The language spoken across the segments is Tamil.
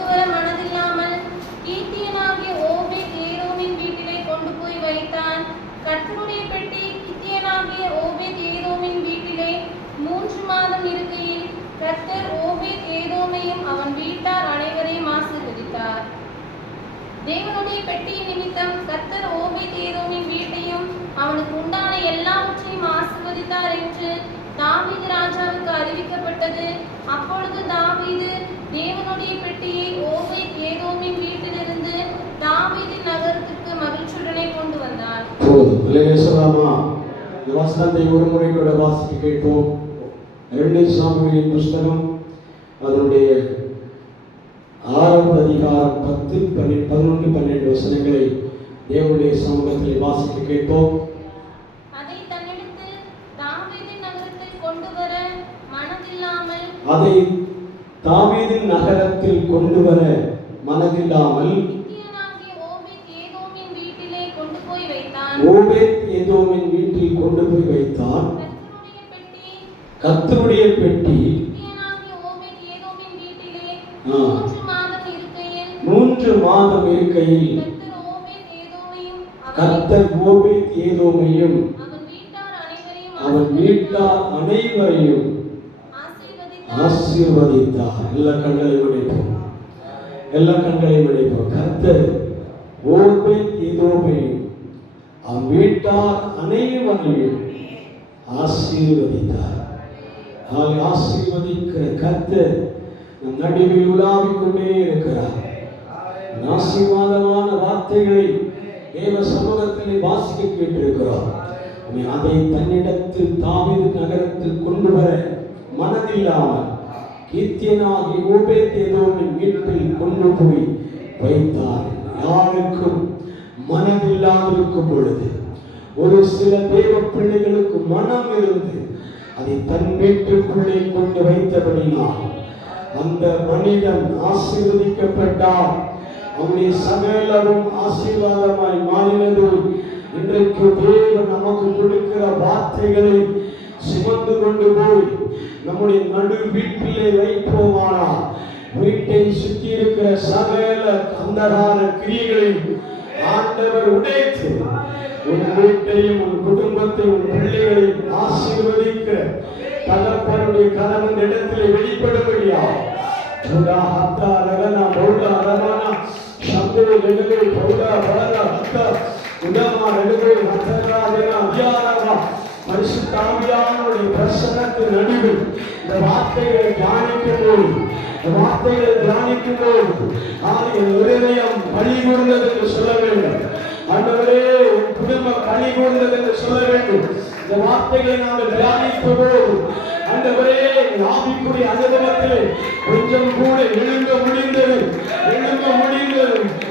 கொண்டு வர மனதில்லாமல் கீத்தியனாகிய ஓபேத் ஏதோமின் வீட்டிலே கொண்டு போய் வைத்தான். கர்த்தருடைய பெட்டி கித்தியனாகிய ஓபேத் ஏதோமின் வீட்டிலே 3 மாதம் இருக்கையில் கர்த்தர் ஓபேத் ஏதோமையும் அவன் வீட்டார் அனைவரையும் ஆசீர்வதித்தார். தேவனுடைய பெட்டியின் நிமித்தம் கர்த்தர் ஓபேத் ஏதோமின் வீட்டையும் அவனுக்கு உண்டான எல்லாவற்றையும் ஆசீர்வதித்தார் என்று தாவீது ராஜாவுக்கு அறிவிக்கப்பட்டது. அப்பொழுது தாவீது தேவனுடைய பெட்டியை ஓபேத் ஏதோமின் வீட்டிலிருந்து தாவீதின் நகரத்திற்கு மகிழ்ச்சியுடனே கொண்டு வந்தார். வசனத்தை ஒரு முறை கூட வாசிக்க கேட்போம். 2 சாமுவேலின் புஸ்தகம் அதனுடைய 6வது அதிகாரம் 10, 11, 12 வசனங்களை தேவனுடைய சமூகத்தில் வாசிக்க கேட்போம். அதை தன்னிடத்தில் தாவீதின் நகரத்தில் கொண்டு வர மனதில்லாமல் ஓபேத் ஏதோமின் வீட்டிலே கொண்டு போய் வைத்தான். ஓபேத் ஏதோமின் வீட்டில் கொண்டு போய் வைத்தான். கர்த்தருடைய பெட்டி ஓபேத் ஏதோமின் வீட்டிலே 3 மாதம் இருக்கையில் கர்த்தர் ஓபேத் ஏதோமையும் அவன் வீட்டார் அனைவரையும் ஆசீர்வதித்தார். எல்லா கண்களையும் அடைப்போம். கர்த்தர் ஓபேத் ஏதோமையும் அவன் வீட்டார் அனைவரையும் ஆசீர்வதித்தார். ஆசீர்வதிக்கிற கர்த்தர் நம் நடுவில் உலாவிக் கொண்டே இருக்கிறார். ஆசீர்வாதமான வார்த்தைகளை தேவ சமூகத்திலே வாசிக்க கேட்டிருக்கிறோம். அதை தன்னிடத்தில் தாவீது நகரத்தில் கொண்டு வர மனதில்லாமல் கீத்தியனாகிய ஓபேத் ஏதோமின் வீட்டில் கொண்டு போய் வைத்தார். யாருக்கும் மனதில்லாதிருக்கும் பொழுது ஒரு சில தேவ பிள்ளைகளுக்கு மனம் இருந்து அதை தன் வீட்டுக்குள்ளே கொண்டு வைத்தபடினால் அந்த மனிதன் ஆசீர்வதிக்கப்பட்டார். அவனுடைய சகலரும் ஆசீர்வாதமாய் மாறினது. இன்றைக்கு தேவன் நமக்கு கொடுக்கிற வார்த்தைகளை சுமந்து கொண்டு போய் நம்முடைய நடு வீட்டிலே வைப்போமானால் வீட்டை சுற்றி இருக்கிற சகல அந்தகார கிரியைகளையும் ஆண்டவர் உடைத்து உன் வீட்டையும் உன் குடும்பத்தையும் உன் பிள்ளைகளையும் ஆசீர்வதிக்கிற தகப்பனுடைய கனவின் இடத்திலே வெளிப்படும்படியா பிரசனத்தின் நடுவில் இந்த வார்த்தைகளை தியானிக்கும் போது இருதயம் பலி கூர்ந்தது என்று சொல்ல வேண்டும். ஆண்டவரே, உன் குடும்பம் பலி கூர்ந்தது என்று சொல்ல வேண்டும். இந்த வார்த்தைகளை நாங்கள் தியானிக்கும் போது ஆண்டவரே, ஆவிக்குரிய அனுபவத்திலே கொஞ்சம் கூட எழுங்க முடிந்தது.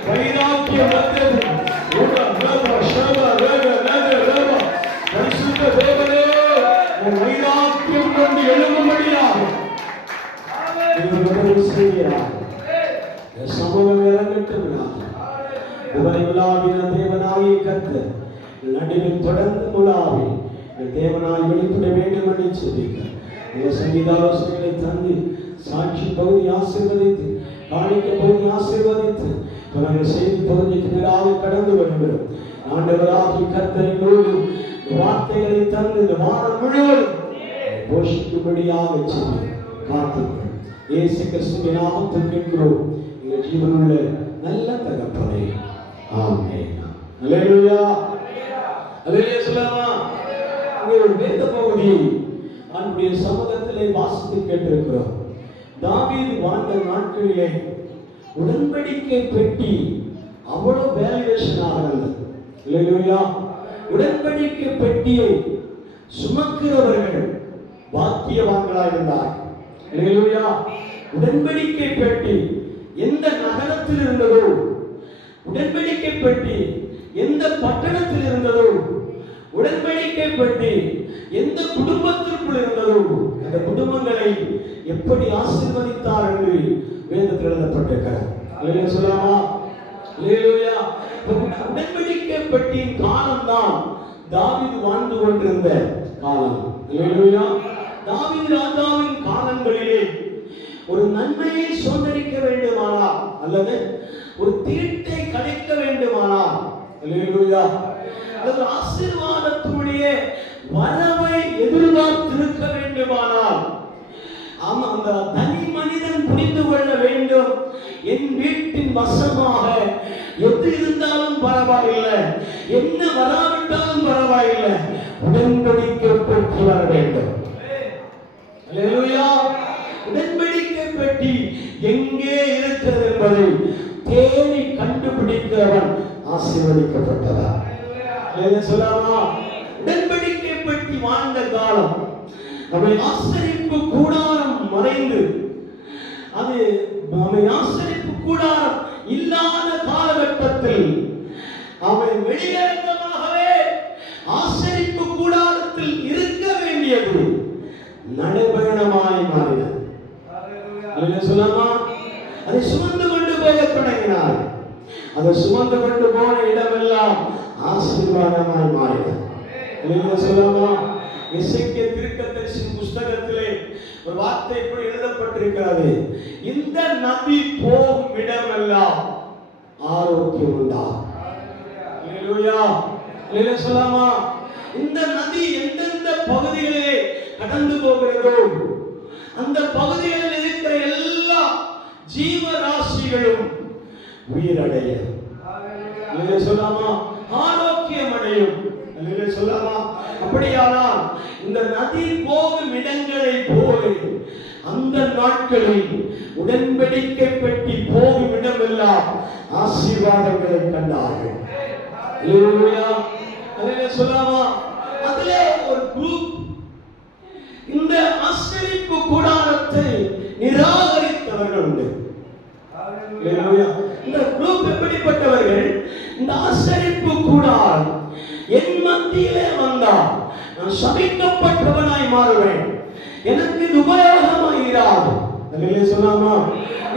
வைராக்கியம் வந்தது. வைராக்கியம் கொண்டு எழும்படியாக சமூகம் இறங்கட்டும். தேவனாகிய கர்த்தர் நடுவில் தொடர்ந்து உலாவி தேவனாய் வெளிப்பட வேண்டும் என்று சொல்லியிருக்கிறார். சங்கீதாலோசனைகளை தந்து சாட்சி பகுதி ஆசீர்வதித்து காணிக்க பகுதி ஆசீர்வதித்து நாங்கள் செய்தி பகுதிக்கு நேராக கடந்து வருகிறோம். ஆண்டவராகிய கர்த்தரோடு வார்த்தைகளை தந்து இந்த வாரம் முழுவதும் போஷிக்கும்படியாக செய்து காத்துக்கொள். இயேசு கிறிஸ்துவின் நாமத்தில் கேட்கிறோம் எங்கள் ஜீவனுள்ள நல்ல தகப்பனே, ஆமென். அல்லேலூயா, அல்லேலூயா சொல்லலாமா? ஒரு வேத பகுதி நம்முடைய சமூகத்திலே வாசித்து கேட்டிருக்கிறோம். தாவீது வாழ்ந்த நாட்களிலே உடன்படிக்கை பெட்டி அவ்வளவு வேல்யூவேஷன் ஆகிறது. அல்லேலூயா. உடன்படிக்கை பெட்டியை சுமக்கிறவர்கள் பாக்கியவான்களாக இருந்தார். அல்லேலூயா. உடன்படிக்கை பெட்டி எந்த நகரத்தில் இருந்ததோ, உடன்படிக்கை பெட்டி எந்த பட்டணத்தில் இருந்ததோ, உடன்படிக்கை பெட்டி எந்த குடும்பத்திற்குள் இருந்ததோ அந்த குடும்பங்களை எப்படி ஆசீர்வதித்தார் என்று வேதத்தில் எழுதப்பட்டிருக்கிறது. அல்லேலூயா சொல்லலாமா? அல்லேலூயா. உடன்படிக்கை பெட்டியின் காலம் தான் தாவீது வாழ்ந்து கொண்டிருந்த காலம். அல்லேலூயா. தாவீது ராஜாவின் காலங்களிலே ஒரு நன்மையை சுதந்திரிக்க வேண்டுமானால் அல்லது ஒரு தீட்டை கழிக்க வேண்டுமானால், அல்லேலூயா, அல்லது ஆசீர்வாதத்துடைய வரவை எதிர்பார்த்திருக்க வேண்டுமானால், அந்த தனி மனிதன் புரிந்து கொள்ள வேண்டும், என் வீட்டின் வசமாக எது இருந்தாலும் பரவாயில்லை, என்ன வராவிட்டாலும் பரவாயில்லை, உடன்படிக்கை பெற்று வர வேண்டும். அல்லேலூயா. உடன்படிக்கை பெட்டி எங்கே இருக்கிறது என்பதை தேடி கண்டுபிடிக்கிறவன் ஆசீர்வதிக்கப்பட்டதா? சொல்லலாமா? உடன்படிக்கை பெட்டி வாழ்ந்த காலம், நம்மை ஆசரிப்பு கூடாரம் மறைந்து, அது நம்மை ஆசரிப்பு கூடாரம் இல்லாத காலகட்டத்தில் அவன் வெளியரங்கமாகவே ஆசரிப்பு கூடாரத்தில் இருக்க வேண்டியது நடைபயணமாய் மாறினது. சொல்லலாமா? அதை சுமந்து கொண்டு போக தொடங்கினார். அதை சுமந்து கொண்டு போன இடமெல்லாம் ஆசீர்வாதமாய் மாறினது. சொல்லலாமா? எசேக்கியேல் தீர்க்கதரிசியின் புஸ்தகத்திலே ஒரு வார்த்தை இப்படி எழுதப்பட்டிருக்கிறது, இந்த நதி போகும் இடமெல்லாம் ஆரோக்கியம் உண்டாகும். அல்லேலூயா. அல்லேலூயா சொல்லலாமா? இந்த நதி எந்தெந்த பகுதிகளிலே கடந்து போகிறதோ அந்த பகுதிகளில் இருக்கிற எல்லா ஜீவராசிகளும் உயிரடையும். அல்லேலூயா சொல்லலாமா? ஆரோக்கியம் அடையும். அல்லேலூயா சொல்லலாமா? அப்படியானால் இந்த நதி போகும் இடங்களை போல அந்த நாட்களில் உடன்படிக்கை பெட்டி போகும் இடமெல்லாம் ஆசீர்வாதங்களை கண்டார்கள். அல்லேலூயா. அல்லேலூயா சொல்லலாமா? அதிலே ஒரு குரூப் இந்த ஆசரிப்பு கூடாரத்தை நிராகரித்தவர்கள் உண்டு. அல்லேலூயா. இந்த குரூப் எப்படிப்பட்டவர்கள்? இந்த ஆசரிப்பு கூடாரம் என் மத்தியிலே வந்தால் நான் சபிக்கப்பட்டவனாய் மாறுவேன், எனக்கு இது உபயோகமாய் இராது. அல்லேலூயா சொல்லலாமா?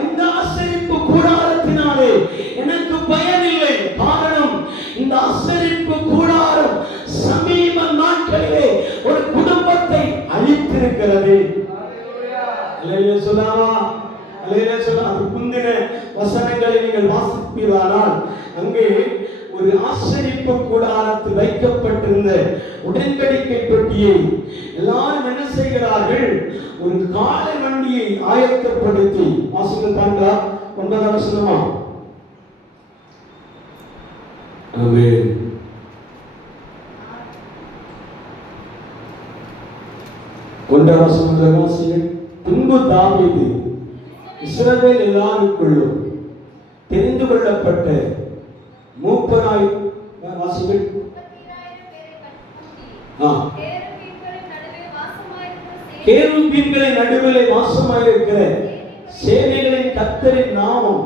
இந்த ஆசரிப்பு கூடாரத்தினாலே எனக்கு பயன் இல்லை. காரணம், இந்த ஆசரிப்பு கூடாரம் சமீப நாட்களிலே ஒரு குடும்பத்தை அழித்திருக்கிறது. அல்லேலூயா சொல்லலாமா? அல்லேலூயா சொல்லலாம். அதுக்கு முந்தின வசனங்களை நீங்கள் வாசிப்பீர்களானால் அங்கே ஒரு ஆசரிப்பு கூடாரத்தில் வைக்கப்பட்டிருந்த உடன்படிக்கை பெட்டியை எல்லாரும் என்ன செய்கிறார்கள்? ஒரு காளை வண்டியை ஆயத்தப்படுத்தி, வாசிங்கள் பாருங்க 9ஆம் வசனமா? ஆமென். 1ஆம் வசனத்தில் வாசிங்கள். பின்பு தாவீது இஸ்ரவேல் எல்லாருக்குள்ளும் தெரிந்து கொள்ளப்பட்ட மூப்பராய், வாசிகள், கேருபீன்களின் நடுவிலே வாசமாயிருக்கிற சேனைகளின் கர்த்தரின் நாமம்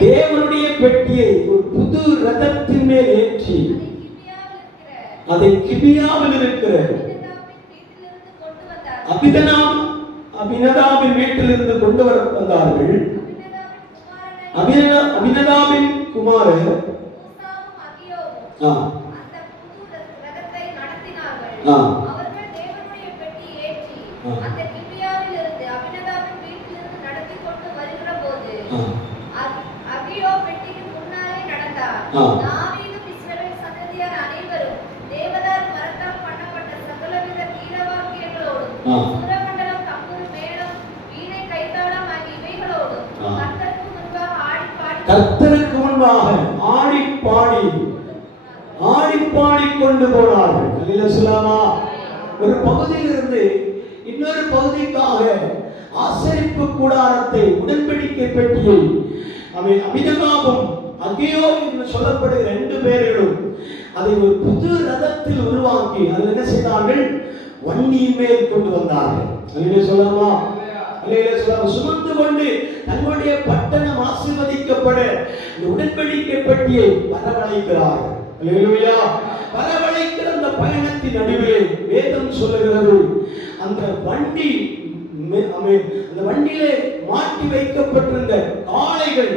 தேவனுடைய பெட்டியை ஒரு புது ரதத்தின் மேல் ஏற்றி அதை கிபியாவில் இருக்கிற அபினதாபின் வீட்டிலிருந்து கொண்டு வந்தார்கள். அபினதாபின் குமாரர் கர்த்தருக்கு முன்பாக ஆடி பாடி கொண்டு போனார்கள். அல்லேலூயா சொல்லலாமா? ஒரு பகுதியிலிருந்து இன்னொரு பகுதிக்காக ஆசரிப்பு கூடாரத்தை, உடன்படிக்கை பெட்டியை அபினதாபும் அகியோ என்று சொல்லப்படுகிற 2 பேர்களும் அதை ஒரு புது ரதத்தில் உருவாக்கி அதில் என்ன செய்தார்கள்? வண்டியின் மேல் கொண்டு வந்தார்கள். அல்லேலூயா சொல்லலாமா? அல்லேலூயா சொல்லலாமா? சுமந்து கொண்டு தங்களுடைய பட்டணம் ஆசீர்வதிக்கப்பட இந்த உடன்படிக்கை பெட்டியை வரவழைக்கிறார்கள். அல்லேலூயா. வரவழைக்கிற அந்த பயணத்தின் நடுவே வேதம் சொல்லுகிறது, அந்த வண்டி அந்த வண்டியிலே மாட்டி வைக்கப்பட்டிருந்த காளைகள்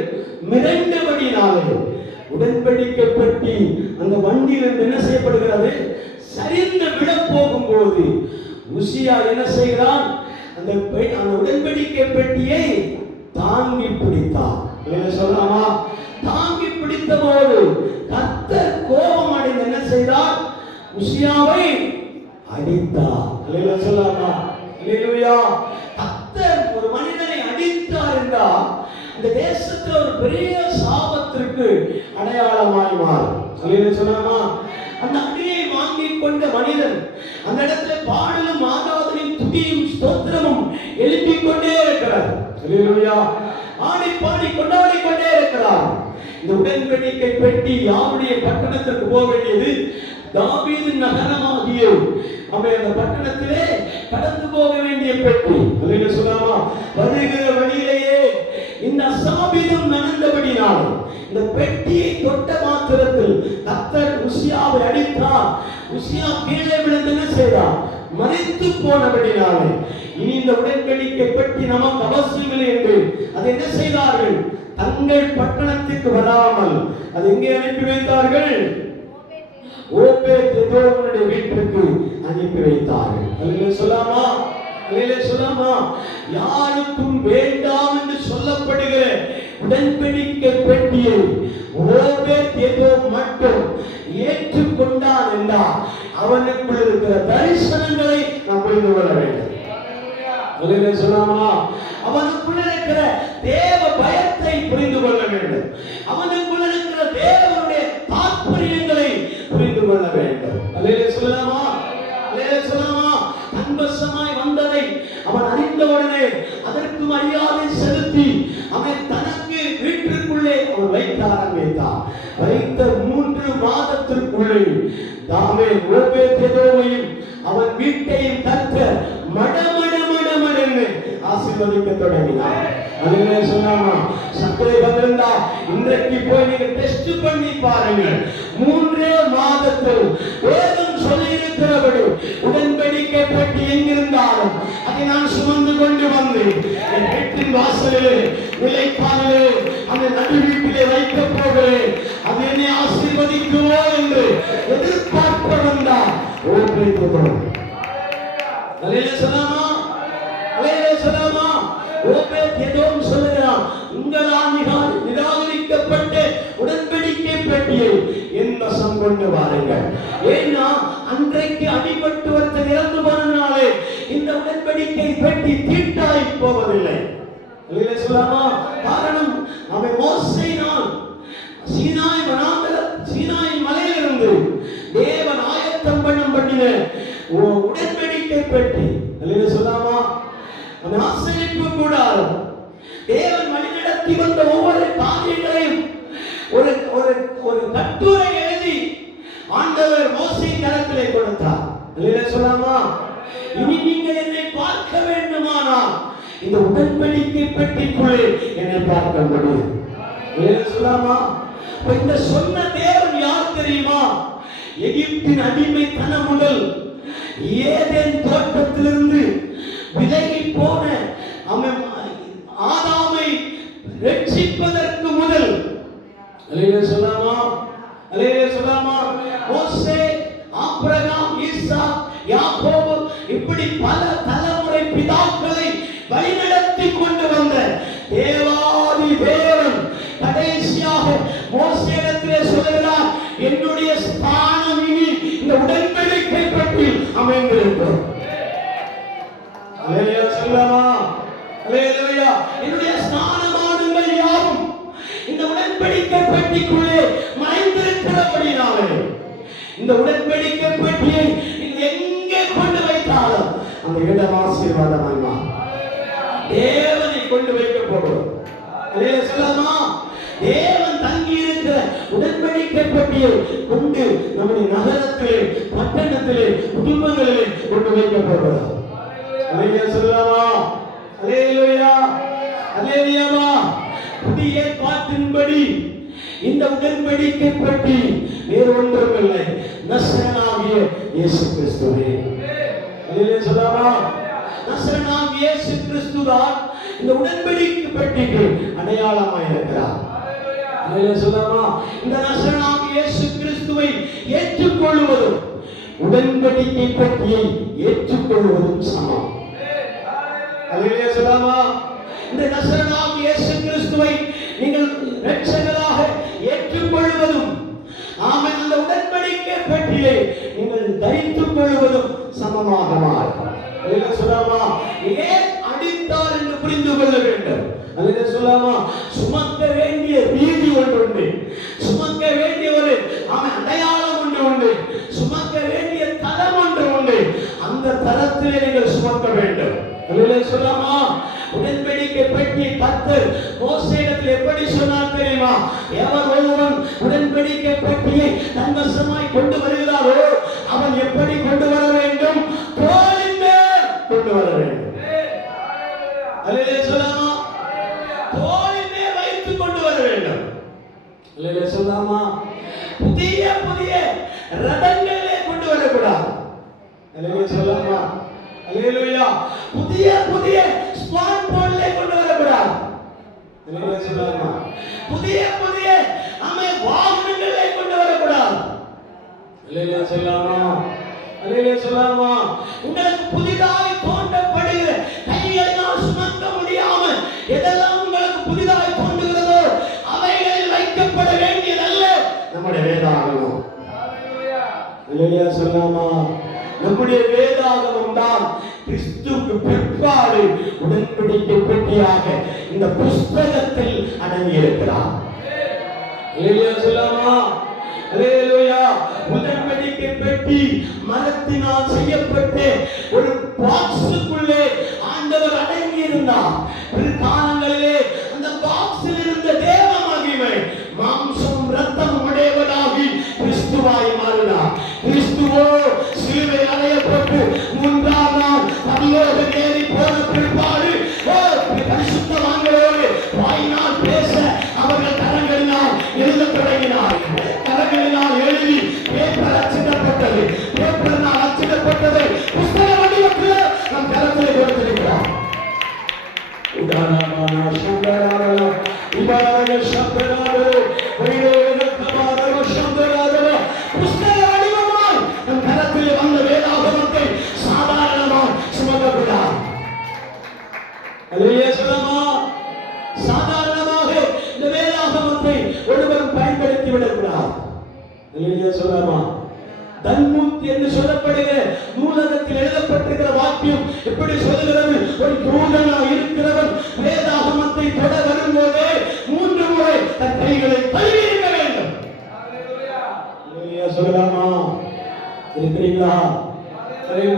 மிரண்டபடினாலே உடன்படிக்கை பெட்டி மலையிலிருந்து என்ன செய்யப்படுகிறது? சரிந்து விழ போகும்போது உசியா என்ன செய்கிறான்? அந்த உடன்படிக்கை பெட்டியை தாங்கி பிடித்தான். சொல்லலாமா? தாங்கி பிடித்த போது கர்த்தர் கோபம் அடைந்து என்ன செய்தார்? உசியாவை அடித்தார். சொல்லலாமா? கர்த்தர் ஒரு மனிதனை அடித்தார் என்றால் இந்த தேசத்தில் ஒரு பெரிய சாபத்திற்கு அடையாளமாய் மாறும். சொல்லலாமா? அந்த அடியை வாங்கிக் கொண்ட மனிதன் அந்த இடத்துல பாடலும் ஆராதனையும் துதியும் ஸ்தோத்திரமும் எழுப்பிக் கொண்டே இருக்கிறார். ஆடி பாடி கொண்டாடி கொண்டே இருக்கிறார். இந்த உடன்படிக்கை பெட்டி யாருடைய பட்டணத்திற்கு போக வேண்டியது? தாவீது நகரமாகிய அந்த பட்டணத்திலே கடந்து போக வேண்டிய பெட்டி. சொல்லலாமா? வருகிற வழியிலேயே இந்த அசாபீதம் நடந்தபடினால் இந்த பெட்டியை தொட்ட மாத்திரத்தில் கர்த்தர் உசியாவை அடித்தார். உசியா கீழே விழுந்து என்ன செய்தார்? மரித்து போனபடினாலே இனி இந்த உடன்படிக்கை பெட்டி நமக்கு அவசியமில்லை என்று அதை என்ன செய்தார்கள்? தங்கள் பட்டணத்திற்கு வராமல் அது எங்கே அனுப்பி வைத்தார்கள்? ஓபேத்-ஏதோமுடைய வீட்டுக்கு அனுப்பி வைத்தார்கள். சொல்லலாமா? சொல்லலாமா? யாருக்கும் வேண்டாம் என்று சொல்லப்படுகிற உடன்படிக்கை பெட்டியை ஓபேத்-ஏதோம் மட்டும் ஏற்றுக்கொண்டான் என்றால் அவனுக்குள் இருக்கிற தரிசனங்களை நாம் புரிந்து கொள்ள வேண்டும். சொல்லலாமா? அவனுக்குள்ள இருக்கிற தேவ பயத்தை புரிந்து கொள்ள வேண்டும். அவனுக்குள்ள இருக்கிற தேவனுடைய தாற்பயங்களை புரிந்து கொள்ள வேண்டும். சொல்லலாமா? சொல்லலாமா? தன்வசமாய் வந்ததை அவன் அறிந்தவுடனே அதற்கு மரியாதை செலுத்தி அவன் தனக்கு வீட்டிற்குள்ளே அவன் வைக்க ஆரம்பித்தான். வைத்த 3 மாதத்திற்குள்ளே தாவீது ஓபேத்-ஏதோமையும் அவன் வீட்டையும் கற்க மடமடமடமடன்னு ஆசீர்வதிக்க தொடங்கினார். சொல்லலாமா? சந்தேகம் இருந்தா இன்றைக்கு போய் நீங்க டெஸ்ட் பண்ணி பாருங்க. 3 மாதத்தில் வேதம் சொல்லி இருக்கிறபடி உடன்படிக்கை பெட்டி எங்கிருந்தாலும் அதை நான் சுமந்து கொண்டு வந்து என் வீட்டின் வாசலிலே விலைக்காலிலே அந்த நடு வீட்டிலே வைக்க போகிறேன். அது என்னை ஆசீர்வதிக்குமோ என்று எதிர்பார்க்க வந்தார். சொல்லலாமா? சொல்லலாமா? ஓபேத்-ஏதோம் சொல்லுகிறான், உங்களால் நிராகரிக்கப்பட்ட உடன்படிக்கை பெட்டியை என் வசம் கொண்டு வாருங்கள். ஏன்னா அன்றைக்கு அடிபட்டு ஒருத்தர் இறந்து போனதுனாலே இந்த உடன்படிக்கை பெட்டி தீட்டாய் போவதில்லை. சொல்லலாமா? காரணம் அவன் மோசேயினால் சீனாய் மலையிலிருந்து தேவன் ஆயத்தம் பண்ணின உடன்படிக்கை பெட்டி. சொல்லலாமா? ஆசரிப்பு கூடாரம் தேவன் வழிநடத்தி வந்த ஒவ்வொரு காரியங்களையும் ஒரு ஒரு கட்டுரை எழுதி ஆண்டவர் மோசேயின் கரத்திலே கொடுத்தார். சொல்லலாமா? இனி நீங்கள் என்னை பார்க்க வேண்டுமானால் இந்த உடன்படிக்கை பெட்டிக்குள்ளே என்னை பார்க்க முடியும். சொல்லலாமா? இந்த சொன்ன தேவன் யார் தெரியுமா? எகிப்தின் அடிமைத்தனம் முதல் ஏதேன் தோட்டத்திலிருந்து விலகி போன ஆதாமை ரட்சிப்பதற்கு முதல் சொல்லலாமா? மோசே, ஆபிரகாம், ஈசாக், யாக்கோபு இப்படி பல தலைமுறை பிதாக்களை வழிநடத்தி கொண்டு வந்த தேவாதி தேவன் கடைசியாக மோசேயிடத்திலே சொல்கிறார், என்னுடைய ஸ்தானம் இனி இந்த உடன்படிக்கை பற்றி அமைந்திருக்கும். என்னுடைய ஸ்நானமானங்கள் யாவும் இந்த உடன்படிக்கை பெட்டிக்குள்ளே மறைந்திருக்கிறபடினாலே இந்த உடன்படிக்கை பெட்டியை எங்கே கொண்டு வைத்தாலும் அந்த இடம் ஆசீர்வாதமாய் தேவனை கொண்டு வைக்க போகிறோம். சொல்லலாமா? தேவன் தங்கி இருக்கிற உடன்படிக்கை பெட்டியை கொண்டு நம்முடைய நகரத்திலே, பட்டணத்திலே, குடும்பங்களிலே கொண்டு வைக்க போகிறோம். சொல்லலாமா? புதிய ஏற்பாட்டின்படி இந்த உடன்படிக்கை பெட்டி வேறு ஒன்றுமில்லை, நசரேயனாகிய இயேசு கிறிஸ்துவே. சொல்லலாமா? நசரேயனாகிய இயேசு கிறிஸ்துதான் இந்த உடன்படிக்கை பெட்டிக்கு அடையாளமாய் இருக்கிறார். சொல்லலாமா? இந்த நசரேயனாகிய இயேசு கிறிஸ்துவை ஏற்றுக்கொள்வதும் உடன்படிக்கை பெட்டியை ஏற்றுக்கொள்வதும் சமம். அல்லேலூயா சொல்லாமா? இந்த நசரேயனாகிய இயேசு கிறிஸ்துவை நீங்கள் இரட்சகராக ஏற்றுக்கொள்வதும் ஆமென் அந்த உடன்படிக்கை பெட்டியை நீங்கள் தரித்துக் கொள்வதும் சமமாக மாறும். அல்லேலூயா சொல்லாமா? ஏன் அடித்தார் என்று புரிந்து கொள்ள வேண்டும். அல்லேலூயா சொல்லாமா? சுமக்க வேண்டிய நீதி ஒன்று உண்டு, சுமக்க வேண்டிய ஒரு அடையாளம் ஒன்று உண்டு, சுமக்க வேண்டிய தரம் ஒன்று உண்டு. அந்த தரத்திலே நீங்கள் சுமக்க வேண்டும். அல்லேலூயா சொல்லாமா? உடன்படிக்கை பெட்டி கர்த்தர் மோசேயிடத்தில் எப்படி சொன்னார் தெரியுமா? எவன் ஒருவன் உடன்படிக்கை பெட்டியை தன்வசமாய் கொண்டு வருகிறாரோ அவன் எப்படி கொண்டு வர வேண்டும்? தோளின் மேல் கொண்டு வர வேண்டும். அல்லேலூயா சொல்லாமா? தோளின் மேல் வைத்து கொண்டு வர வேண்டும். அல்லேலூயா சொல்லாமா? புதிய புதிய ரதங்களிலே கொண்டு வரக்கூடாது. அல்லேலூயா சொல்லாமா? அல்லேலூயா. புதிய புதிய ஸ்மார்ட் போன்ல கொண்டு வரக்கூடாது. அல்லேலூயா சொல்லாமா? புதிய புதிய வாகனங்களை கொண்டு வரக்கூடாது. அல்லேலூயா சொல்லாமா? அல்லேலூயா சொல்லாமா? உங்களுக்கு புதிதாய் தோண்டப்படுகிற கைகளினால் சுமக்க முடியாமல் எதெல்லாம் உங்களுக்கு புதிதாய் தோன்றுகிறதோ அவைகளில் வைக்கப்பட வேண்டியதல்ல நம்முடைய வேதாகமம். அல்லேலூயா சொல்லாமா? நம்முடைய வேதாகமம் தான் கிறிஸ்துவுக்கு பிற்பாடு உடன்படிக்கை பெட்டியாக இந்த புஸ்தகத்தில் அடங்கி இருக்கிறார். அல்லேலூயா சொல்லாமா? அல்லேலூயா. உடன்படிக்கை பெட்டி மரத்தினால் செய்யப்பட்ட ஒரு பாக்ஸுக்குள்ளே ஆண்டவர் அடங்கி இருந்தார். பிற்காலங்களிலே அந்த பாக்ஸில் இருந்த தேவ மகிமை மாம்சம் இரத்தம் உடையவனாகி கிறிஸ்துவாய் மாறினார். கிறிஸ்துவோ சிலுவை அறையப்பட்டு மூன்றாம் நாள் பரலோகம் ஏறி போன பிற்பாடு பரிசுத்தவான்களோடு வாயினால் பேச அவர்கள் கரங்களினால் எழுதத் தொடங்கினார். கரங்களினால் எழுதி பேப்பர் அச்சிடப்பட்டது. பேப்பரினால் அச்சிடப்பட்டது புஸ்தக வடிவத்தில் நம் கரத்தில் கொடுத்திருக்கிறார். புஸ்தக வடிவமாய் நம் கரத்தில் வந்த வேதாகமத்தை சாதாரணமாக சுமக்கக்கூடாது. அல்லேலூயா சொல்லாமா? சாதாரணமாக இந்த வேதாகமத்தை ஒருவரும் பயன்படுத்தி விடக்கூடாது. அல்லேலூயா சொல்லாமா? தல்முத் என்று சொல்லப்படுகிற நூலகத்தில் எழுதப்பட்டிருக்கிற வாக்கியம் எப்படி சொல்லுகிறது? ஒரு யூதனாக இருக்கிறவன் வேதாகமத்தை தொட வரும்போது 3 முறை தன் கைகளை கழுவி இருக்க வேண்டும். அல்லேலூயா சொல்லலாமா? இருக்கிறீங்களா?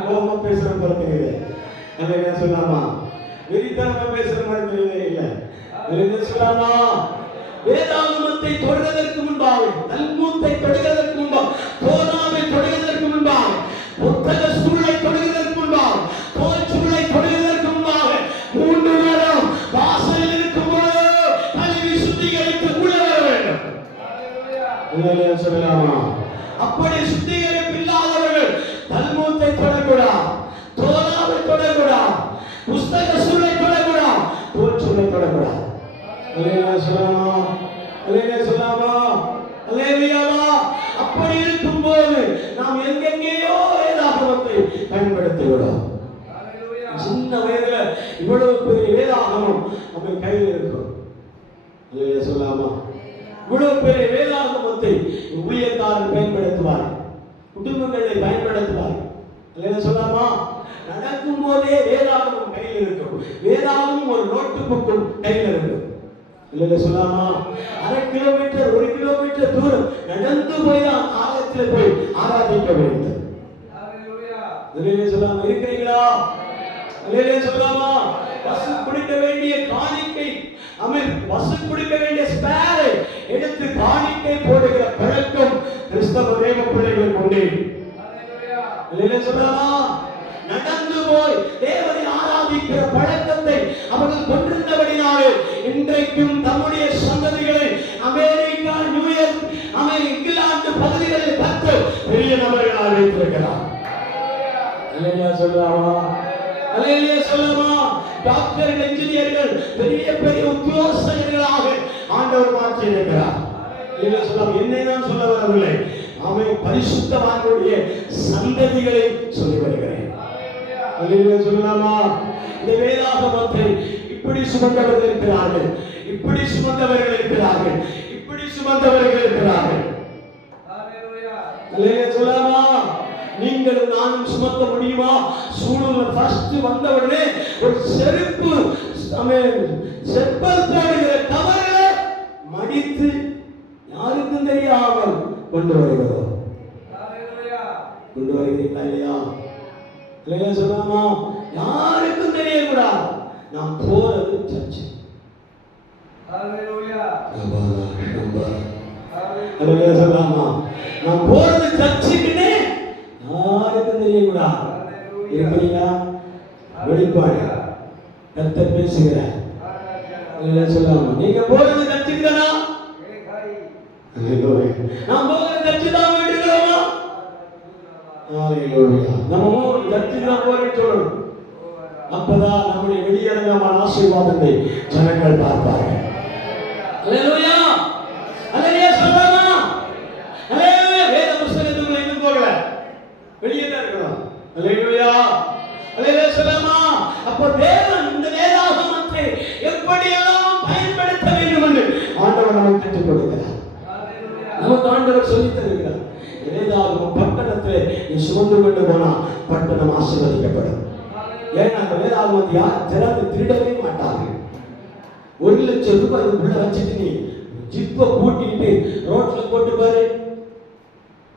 கோபமா பேசுற பொறுத்துக்குது. அல்லேலூயா சொல்லாமா? வெறித்தனமா பேசுற மாதிரி தெரியவே இல்லை. அல்லேலூயா சொல்லாமா? வேதாகமத்தை தொடுவதற்கு முன்பாக, தல்முத்தை தொடுவதற்கு முன்பாக, தோராவை தொடுவதற்கு முன்பாக, புத்தக சூளை தொடுவதற்கு முன்பாக, தோல் சூளை தொடுவதற்கு முன்பாக 3 நேரம் வாசலில் இருக்கும்போது கழுவி சுத்திகரித்து உள்ள வர வேண்டும். அல்லேலூயா சொல்லலாமா? அப்படி சுத்திகரிப்பு இல்லாதவர்கள் தல்முத்தை தொடக்கூடாது, தோராவை தொடக்கூடாது, புத்தக சூளை தொடக்கூடாது, தோல் சூளை தொடக்கூடாது. அல்லேலூயா சொல்லாமா? அல்லேலூயா சொல்லாமா? அல்லேலூயாவா? அப்படி இருக்கும்போது நாம் எங்கெங்கேயோ வேதாகமத்தை பயன்படுத்துகிறோம். சின்ன வயதுல இவ்வளவு பெரிய வேதாகமம் நம்ம கையில் இருக்கும். அல்லேலூயா சொல்லாமா? இவ்வளவு பெரிய வேதாகமத்தை ஊழியக்காரர் பயன்படுத்துவார், குடும்பங்களை பயன்படுத்துவார். அல்லேலூயா சொல்லாமா? நடக்கும் போதே வேதாகமம் கையில் இருக்கும். வேதாகமும் ஒரு நோட்டு புக்கும் கையில் இருக்கும். இல்ல சொல்லாமா? 1/2 கிலோமீட்டர் 1 கிலோமீட்டர் தூரம் நடந்து போய் தான் ஆலயத்தில் போய் ஆராதிக்க வேண்டும். அல்லேலூயா சொல்லாமா? இருக்கிறீங்களா? அல்லேலூயா சொல்லாமா? வசு குடிக்க வேண்டிய காணிக்கை வசு குடிக்க வேண்டிய ஸ்பேரை எடுத்து காணிக்கை போடுகிற பழக்கம் கிறிஸ்தவ தேவ பிள்ளைகளுக்கு உண்டு. அல்லேலூயா சொல்லாமா? நடந்து போய் தேவனை ஆராதிக்கிற பழக்கத்தை அவர்கள் கொண்டிருந்தபடினாலே இன்றைக்கும் தம்முடைய சந்ததிகளை அமெரிக்கா, நியூயார்க், இங்கிலாந்து பகுதிகளில் கற்று பெரிய நபர்களாக வைத்திருக்கிறார். அல்லேலூயா சொல்லாமா? அல்லேலூயா சொல்லாமா? டாக்டர்கள், இன்ஜினியர்கள், பெரிய பெரிய உத்தியோகஸ்தர்களாக ஆண்டவர் மாற்றி இருக்கிறார். அல்லேலூயா சொல்லாமா? என்னை நான் சொல்ல வரவில்லை, ஆமென் பரிசுத்தவான்களுடைய சந்ததிகளை சொல்லி வருகிறேன். அல்லேலூயா சொல்லலாமா? இந்த வேதாகமத்தை இப்படி சுமந்தவர்கள் இருக்கிறார்கள், இப்படி சுமந்தவர்கள் இருக்கிறார்கள், இப்படி சுமந்தவர்கள் இருக்கிறார்கள். அல்லேலூயா சொல்லலாமா? நீங்களும் நானும் சுமத்த முடியுமா? சூழல் ஃபர்ஸ்ட் வந்தவுடனே ஒரு செருப்பு செப்பல் போடுகிற தவறுகளை மடித்து யாருக்கும் தெரியாமல் கொண்டு வருகிறோம். கொண்டு வருகிறீங்களா இல்லையா? இல்லையா சொல்லாமா? யாருக்கும் தெரியக்கூடாது. நாம் போறது சர்ச்சு. சொல்லாமா? நாம் போறது சர்ச்சுக்குன்னு யாருக்கும் தெரியக்கூடாது. இருக்கிறீங்களா? வெளிப்பாடு கர்த்தர் பேசுகிறார். சொல்லாமா? நீங்க போறது சர்ச்சுக்கு தானா? நாம் போறது சர்ச்சு தான் விடுகிறோமா? நம்ம சர்ச்சுக்கு தான் போறேன்னு சொல்லணும். அப்பதான் நம்முடைய வெளியரங்கமான ஆசீர்வாதத்தை ஜனங்கள் பார்ப்பார்கள். அல்லேலூயா அல்லேலூயா சொல்லலாமா? அல்லேலூயா வேத புத்தகத்துக்குள்ள இன்னும் போகல, வெளியே தான் இருக்கணும். அல்லேலூயா அல்லேலூயா சொல்லலாமா? அப்போ தேவன் இந்த வேதாகமத்தை எப்படியெல்லாம் பயன்படுத்த வேண்டும் என்று ஆண்டவர் நமக்கு கற்றுக் கொடுக்கிறார். நமக்கு ஆண்டவர் சொல்லித் தருகிறார். வேதாகமம் பட்டணத்தை நீ சுமந்து கொண்டு போனா பட்டணம் ஆசீர்வதிக்கப்படும். ஏன்னா அந்த வேதாகமத்தை யார் திறந்து திருடவே மாட்டாங்க. 1,00,000 ரூபாய் உள்ள வச்சுட்டு நீ ஜிப்பை பூட்டிட்டு ரோட்ல போட்டு பாரு,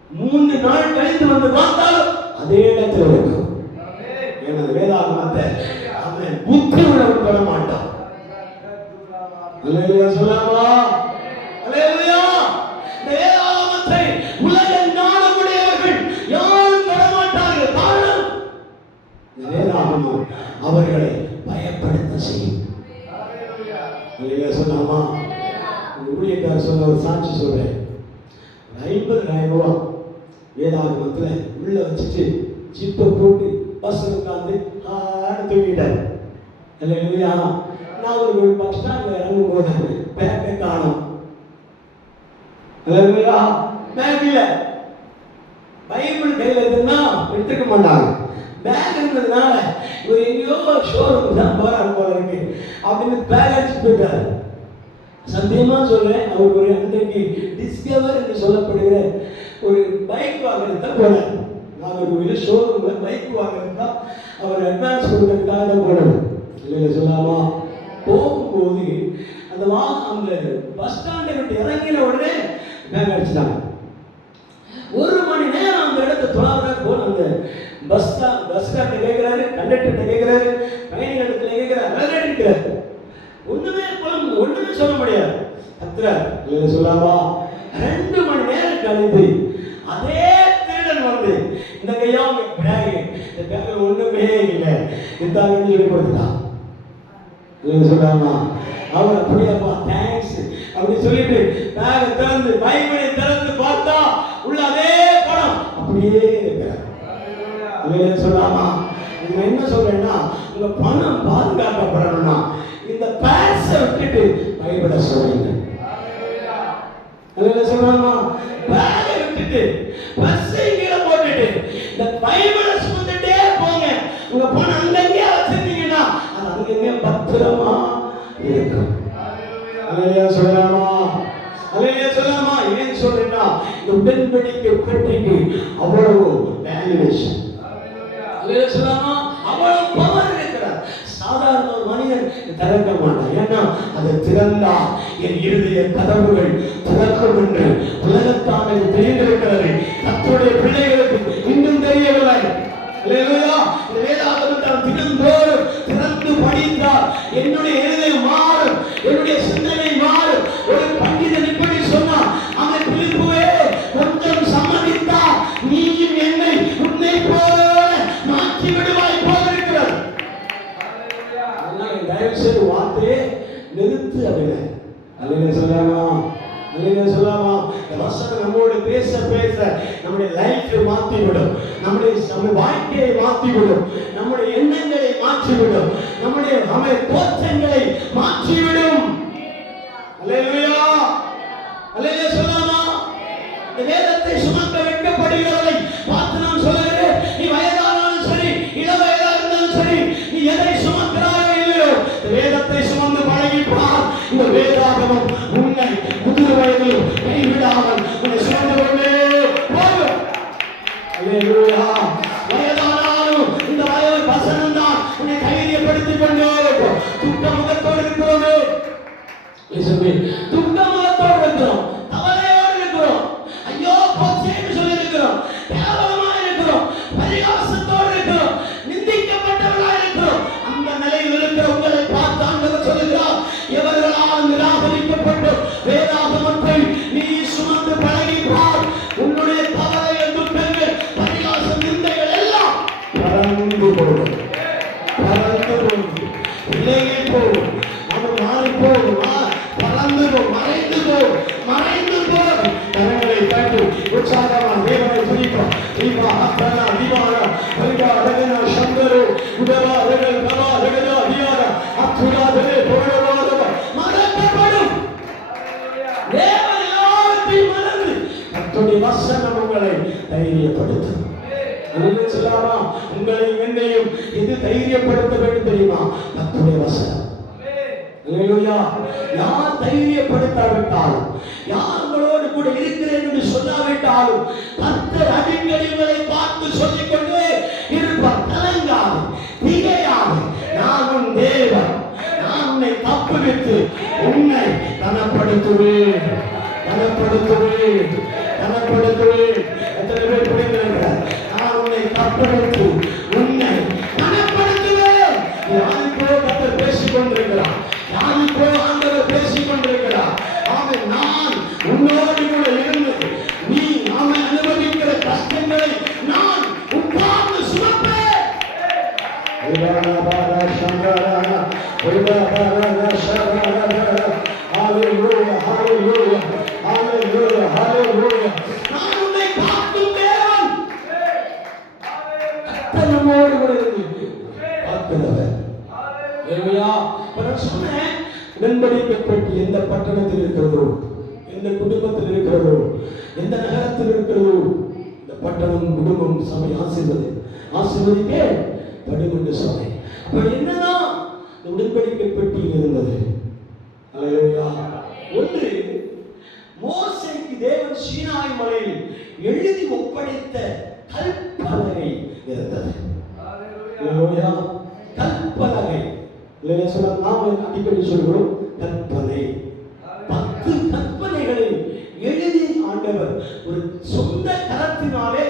3 நாள் கழித்து வந்து பார்த்தாலும் அதே இடத்துல இருக்கும். ஏன்னா வேதாகமத்தை அவன் புத்தி உள்ளவன் பெற மாட்டான். அல்லேலூயா சொல்லாமா? அல்லேலூயா. இந்த வேதாகமத்தை உலக ஞானமுடையவர்கள் யாரும் பெற மாட்டார்கள். காரணம் இந்த வேதாகமம் அவர்களை பயப்படுத்த செய்யும். அல்லேலூயா சொல்லாமா? ஊழியக்காரர் சொன்ன ஒரு சாட்சி சொல்றேன். 50,000 ரூபாய் வேதாகமத்துல உள்ள வச்சுட்டு ஜிப்பை போட்டு பஸ் உட்காந்து தூங்கிட்டார். அல்லேலூயா. நான் ஒரு பஸ் ஸ்டாண்ட்ல இறங்கும் போது பேக்கை காணோம். அல்லேலூயா. பேக் இல்ல. பைபிள் கையில இருந்தா எடுத்துக்க மாட்டாங்க. பேக் இருந்ததுனால இவர் எங்கேயோ ஷோரூம் தான் போறாரு போல இருக்கு அப்படின்னு பேக் அடிச்சு போயிட்டாரு. சத்தியமா சொல்றேன், அவர் ஒரு அன்றைக்கு டிஸ்கவர் என்று சொல்லப்படுகிற ஒரு பைக் வாங்குறதுக்கு தான் போனார். நான் ஒரு ஷோரூம்ல பைக் வாங்குறதுக்கு தான் அவர் அட்வான்ஸ் கொடுக்கறதுக்காக தான் போனோம். இல்லையா சொல்லாமா? போகும்போது அந்த அந்த பஸ் ஸ்டாண்டை விட்டு இறங்கின உடனே பேக் அடிச்சுட்டாங்க. 1 மணி நேரம் அந்த இடத்த தொடாத போன அந்த பஸ் ஸ்டாண்ட் கேட்கிறாரு, கண்டக்டர் கேட்கிறாரு, பயணிகளிடத்துல கேட்கிறாரு, ஒண்ணுமே சொல்ல முடியாது. சொல்லாமா? 2 மணி நேரம் கழித்து அதே திருடன் வந்து இந்த கையா பேக், இந்த பேக்ல ஒண்ணுமே இல்லை, இந்தாங்கன்னு சொல்லி கொடுத்துட்டான். சொல்லாமா? அவர் அப்படியேப்பா தேங்க்ஸ் அப்படி சொல்லிட்டு பேக் திறந்து பைபிளை திறந்து பார்த்தா உள்ள அதே படம் அப்படியே இருக்கிறார். சொல்லாமா? நீங்க என்ன சொல்றேன்னா, உங்க பணம் பாதுகாக்கப்படணும்னா இந்த பேர்ஸை விட்டுட்டு பைபிளை சொல்லுங்க. சொல்லாமா? பேகை விட்டுட்டு பஸ்ஸை கீழே போட்டுட்டு இந்த பைபிளை சுமந்துட்டே போங்க. உங்க பணம் அங்கங்கே வச்சிருந்தீங்கன்னா அது அங்கங்கே பத்திரமா இருக்கும். அல்லேலூயா சொல்லாமா? அல்லேலூயா சொல்லாமா? ஏன் சொல்றேன்னா இந்த உடன்படிக்கை பெட்டிக்கு அவ்வளவு வேல்யூவேஷன். அல்லேலூயா சொல்லாமா? அவ்வளவு பவர் இருக்கிறார். சாதாரண ஒரு மனிதன் திறக்க மாட்டான். ஏன்னா அதை திறந்தா என் இருதய கதவுகள் திறக்கும் என்று உலகத்தான் தெரிந்திருக்கிறது. கர்த்தருடைய பிள்ளைகளுக்கு இன்னும் தெரியவில்லை. அல்லேலூயா. இந்த வேதாகமத்தை தினந்தோறும் திறந்து படித்தால் என்னுடைய இருதயம் மாறும், என்னுடைய சிந்தனை மாறும். ஒரு பண்டிதன் இப்படி சொன்னான், அவன் பிலிப்புவே கொஞ்சம் சம்மதித்தா நீயும் என்னை உன்னை போல மாற்றி விடுவாய் போலிருக்கிறார். தயவு செய்து வார்த்தையே நிறுத்து அப்படின்னா. அல்லேலூயா சொல்லாமா? அல்லேலூயா சொல்லாமா? இந்த வசனம் நம்மோடு பேச பேச நம்முடைய லைஃபை மாற்றிவிடும், நம்முடைய வாழ்க்கையை மாற்றிவிடும், நம்முடைய எண்ணங்களை மாற்றிவிடும், நம்முடைய தோற்றங்களை மாற்றிவிடும். அல்லேலூயா அல்லேலூயா சொல்லாமா? இந்த வேதத்தை சுமக்க அல்லேலூயா. வயதானாலும் இந்த வசனம் தான் உன்னை தைரியப்படுத்திக் கொண்டே இருக்கும். துக்க முகத்தோடு இருக்கிறோமே, துக்க முகத்தோடு இருக்கிறோம், கவலையோடு இருக்கிறோம், ஐயோ போச்சேன்னு சொல்லி இருக்கிறோம், கேவலமா இருக்கிறோம், பரிகாசத்தோடு இருக்கிறோம், நிந்திக்கப்பட்டவர்களா இருக்கிறோம். அந்த நிலையில் இருக்கிற உங்களை பார்த்து ஆண்டவர் சொல்லுகிறார், எவர்களால் நிராகரிக்கப்பட்டு வேதாகமத்தை நீ சுமந்து பழகிப்பார், உன்னுடைய கவலைகள், துக்கங்கள், பரிகாசம், நிந்தைகள் எல்லாம் பறந்து போகும், பறந்து போகும், விலகி போகும், அவன் மாறி போகும், பறந்து போகும், மறைந்து போகும், மறைந்து போகும். கரங்களை தட்டி உற்சாகமாக தேவனை துதிப்போம். தீபா அத்தனா தீபானா பரிகா ரகனா சந்தரு உதவா ரகல் கமா ரகனா தியானா அத்துராதே போடவாதவ மறக்கப்படும். தேவன் எல்லாவற்றையும் மறந்து கர்த்தருடைய வசனம் உங்களை தைரியப்படுத்தும். சொல்லாமா, உங்களை என்னையும் இது தைரியப்படுத்த வேண்டும் தெரியுமா? கர்த்தருடைய வசனம். அல்லேலூயா. யார் தைரியப்படுத்தாவிட்டாலும், யார் உங்களோடு கூட இருக்கிறேன் என்று சொல்லாவிட்டாலும், கர்த்தர் அடிக்கடி உங்களை பார்த்து சொல்லிக் கொண்டே இருப்பார். கலங்காது, திகையாது, நான் உன் தேவன், நான் உன்னை தப்புவித்து உன்னை கனப்படுத்துவேன், கனப்படுத்துவேன், கனப்படுத்துவேன். எத்தனை பேர் புரிந்திருக்கிறார்? நான் உன்னை தப்புவித்து உன்னை கனப்படுத்துவேன். யாருக்கோ கர்த்தர் பேசிக் கொண்டிருக்கிறார், யாருக்கோ ஆண்டவர் பேசிக் கொண்டிருக்கிறார். ஆமென். நான் உன்னோடு கூட இருந்து நீ நாம அனுபவிக்கிற கஷ்டங்களை நான் உட்கார்ந்து சுமப்பேன். நான் உன்னை காக்கும் தேவன், கர்த்தர் நம்மோடு கூட இருந்து காக்கிறவர். சொன்னேன், உடன்படிக்கை பெட்டி எந்த பட்டணத்தில் இருக்கிறதோ, எந்த குடும்பத்தில் இருக்கிறதோ, எந்த நகரத்தில் இருக்கிறதோ, இந்த பட்டணம், குடும்பம், சபை ஆசீர்வதிக்க படிமண்டு சபை. அப்ப என்னதான் இந்த உடன்படிக்கை பெட்டியில் இருந்தது? அல்லேலூயா. ஒன்று, மோசேக்கு தேவன் சீனாய் மலையில் எழுதி ஒப்படைத்த கற்பலகை இருந்தது. அல்லேலூயா. கற்பலகை. நாம அடிக்கடி சொல்கிறோம் கற்பனை. 10 கற்பனைகளை எழுதி ஆண்டவர் ஒரு சொந்த கரத்தினாலே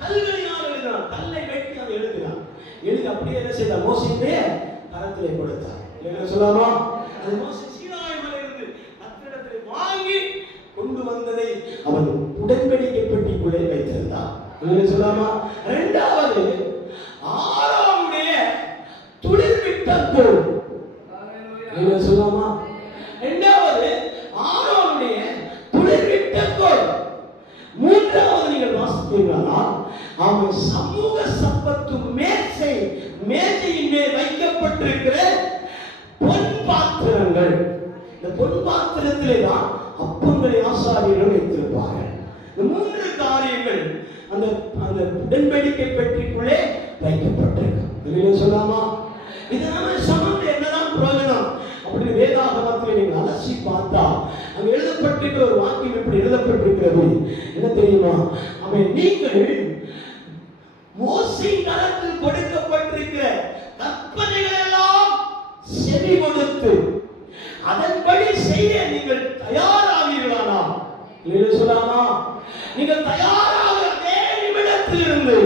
கல்லினால் எழுதினார். கல்லை வெட்டி அதை எழுதினார். எழுதி அப்படியே என்ன செய்தார்? மோசேயுடைய கரத்திலே கொடுத்தார். என்ன சொல்லலாமா? அது மோசே சீனாய் மலையிலிருந்து கர்த்தரிடத்தில் வாங்கி கொண்டு வந்ததை அவன் உடன்படிக்கை பெட்டிக்குள்ளே வைத்திருந்தார். என்ன சொல்லலாமா? இரண்டாவது, ஆரோனுடைய துளிர்விட்ட கோல். என்ன சொல்லலாமா? இரண்டாவது, ஆரோனுடைய துளிர்விட்ட கோல். மூன்றாவது, நீங்கள் வாசித்தீர்களா, அவன் சமூக சம்பத்து மேஜையின் மேல் வைக்கப்பட்டிருக்கிற பொன் பாத்திரங்கள். இந்த பொன் பாத்திரத்திலே தான் அப்பங்களை ஆசாரியர்கள் வைத்திருப்பார்கள். இந்த 3 காரியங்கள் அந்த அந்த உடன்படிக்கை பெட்டிக்குள்ளே வைக்கப்பட்டிருக்கு. சொல்லாமா? இதனால சமந்து என்னதான் பிரயோஜனம் அப்படின்னு வேதாகமத்தில் நீங்கள் அலசி பார்த்தா அங்க எழுதப்பட்டிருக்கிற ஒரு வாக்கியம் எப்படி எழுதப்பட்டிருக்கிறது என்ன தெரியுமா? அவன் நீங்கள் மோசே கரத்தில் கொடுக்கப்பட்டிருக்கிற கற்பனைகள் எல்லாம் செவி கொடுத்து அதன்படி செய்ய நீங்கள் தயாராவீர்களானா? சொல்லாமா? நீங்கள் தயாராக அதே நிமிடத்தில் இருந்து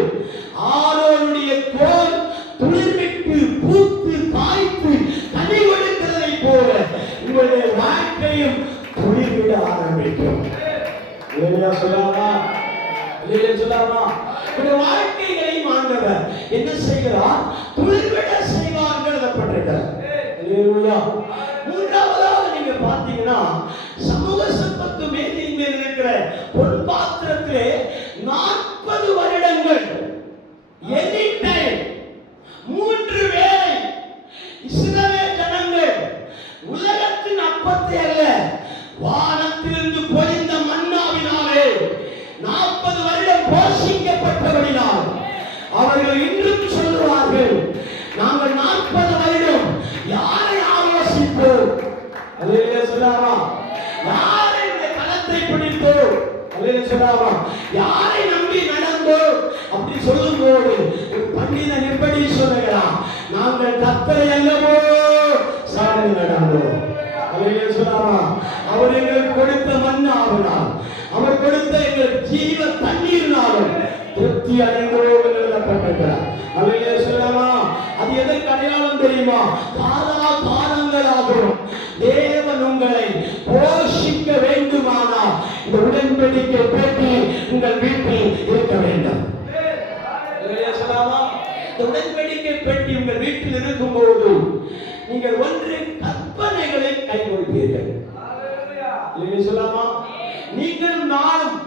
ஆரோனுடைய கோல் துளிர்விட்டு பூத்து காய்த்து கனி கொடுக்கிறதை போல உங்களுடைய வாழ்க்கையும் துளிர்விட ஆரம்பிக்கும். சொல்லாமா? சொல்லாமா? உங்களுடைய வாழ்க்கைகளையும் ஆண்டவர் என்ன செய்கிறார்? துளிர்விட செய்வார் எழுதப்பட்டிருக்கிறார். மூன்றாவதாக நீங்க பார்த்தீங்கன்னா சமூக சம்பத்து மேதையின் மேல் இருக்கிற பொன் பாத்திரத்திலே 40 வருடங்கள் எனி டைம் 3 வேளை இஸ்ரவேல் ஜனங்கள் உலகத்தின் அப்பத்தை அல்ல வானத்திலிருந்து பொழிந்த மன்னாவினாலே 40 வருடம் போஷிக்கப்பட்டவர்களால் அவர்கள் இன்றும் சொல்லுவார்கள், நாங்கள் 40 வருடம் யாரை ஆலோசிப்போம்? அல்லேலூயா சொல்லாமா? யாரை களத்தை பிடித்தோம்? அல்லேலூயா சொல்லாமா? யாரை நம்பி நடந்தோம்? நடந்தோம். அப்படி சொல்லும் போது ஒரு பண்டிதன் எப்படி சொல்லுகிறான்? நாங்கள் கர்த்தரை அல்லவோ சார்ந்து நடந்தோம். அல்லேலூயா சொல்லலாமா? அவர் எங்களுக்கு கொடுத்த மன்னாவினால், அவர் கொடுத்த எங்கள் ஜீவ தண்ணீரினாலும் திருப்தி அடைந்தோம் என்று எழுதப்பட்டிருக்கிறார். அல்லேலூயா சொல்லலாமா? அது எதற்கு அடையாளம் தெரியுமா? காலங்களாகும் தேவன் உங்களை போஷிக்க வேண்டுமானால் இந்த உடன்படிக்கை பெட்டி உங்கள் வீட்டில் இருக்க வேண்டும். இந்த உடன்படிக்கை பெட்டி உங்கள் வீட்டில் இருக்கும் போது நீங்கள் ஒன்று கற்பனைகளை கைகொள்வீர்கள். நீங்கள் நாளும்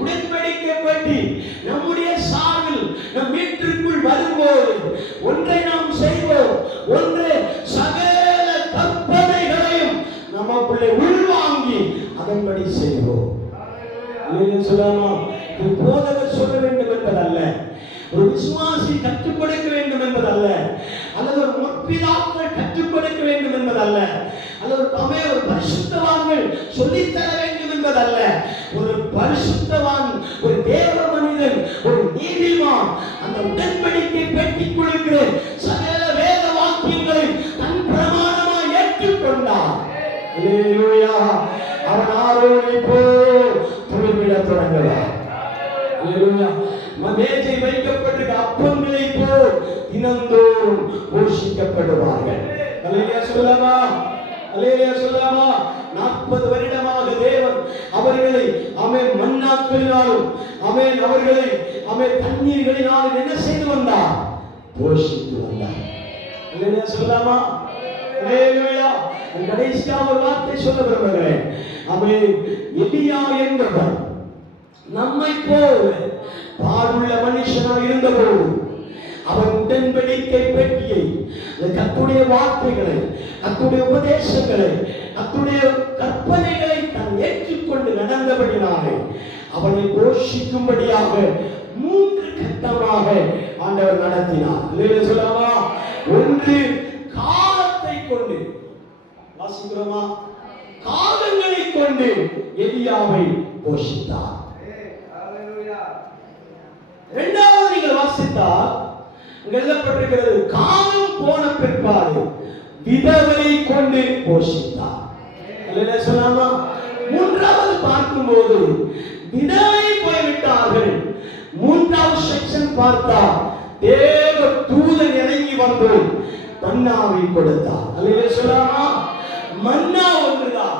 உடன்படிக்கை பெட்டி நம்முடைய சார்பில் நம் வீட்டிற்குள் வரும்போது ஒன்றை நாம் செய்வோம். ஒன்று சகல கற்பனைகளையும் நமக்குள்ளே உள்வாங்கி அதன்படி செய்வோம். போதகர் சொல்ல வேண்டும் என்பதல்ல, ஒரு விசுவாசி கற்றுக் கொடுக்க வேண்டும் என்பதல்ல, அல்லது ஒரு முற்பிதாக்கள் கற்றுக் கொடுக்க வேண்டும் என்பதல்ல, அல்லது ஒரு பரிசுத்தவான்கள் சொல்லித்தர வேண்டும் என்பதல்ல. ஒரு பரிசுத்தவான், ஒரு தேவ மனிதன், ஒரு நீதிமான் அந்த உடன்படிக்கை பெட்டி கொடுக்கிற சகல வேத வாக்கியங்களை தன் பிரமாணமாக ஏற்றுக்கொண்டார். அல்லேலூயா. அவன் ஆரோனை போல் துணிவிட தொடங்குவார். அல்லேலூயா. மேஜை வைக்கப்பட்டிருக்க அப்பங்களை போல் தினந்தோறும் போஷிக்கப்படுவார்கள். அல்லேலூயா சொல்லலாமா? அல்லேலூயா சொல்லலாமா? 40 வருடமாக தேவன் அவர்களை மன்னாக்களினாலும் அவர்களை தண்ணீர்களினாலும் என்ன செய்து வந்தார்? போஷித்து வந்தார். அல்லேலூயா சொல்லலாமா? அல்லேலூயா. கடைசியாக ஒரு வார்த்தை சொல்ல விரும்புகிறேன். எலியா என்பவர் நம்மை போல பாடுள்ள மனுஷனாக இருந்தபோது அவன் உடன்படிக்கை பெட்டியை, கர்த்தருடைய வார்த்தைகளை, கர்த்தருடைய உபதேசங்களை, கர்த்தருடைய கற்பனைகளை தான் ஏற்றுக்கொண்டு நடந்தபடினாலே அவனை போஷிக்கும்படியாக 3 கட்டமாக ஆண்டவர் நடத்தினார். இல்லையா சொல்லலாமா? ஒன்று காலத்தை கொண்டு, வாசிக்கிறோமா? காலங்களை கொண்டு எலியாவை போஷித்தார். இரண்டாவது நீங்கள் வாசித்தால் எழுதப்பட்டிருக்கிறது, காலம் போன பிற்பாடு விதவை கொண்டு போஷித்தார். அல்லேலூயா சொல்லலாமா? மூன்றாவது பார்க்கும்போது விதவை போய்விட்டார்கள். மூன்றாவது செக்ஷன் பார்த்தா தேவ தூதன் இறங்கி வந்து மன்னாவை கொடுத்தார். அல்லேலூயா சொல்லலாமா? மன்னா ஒன்றுதான்,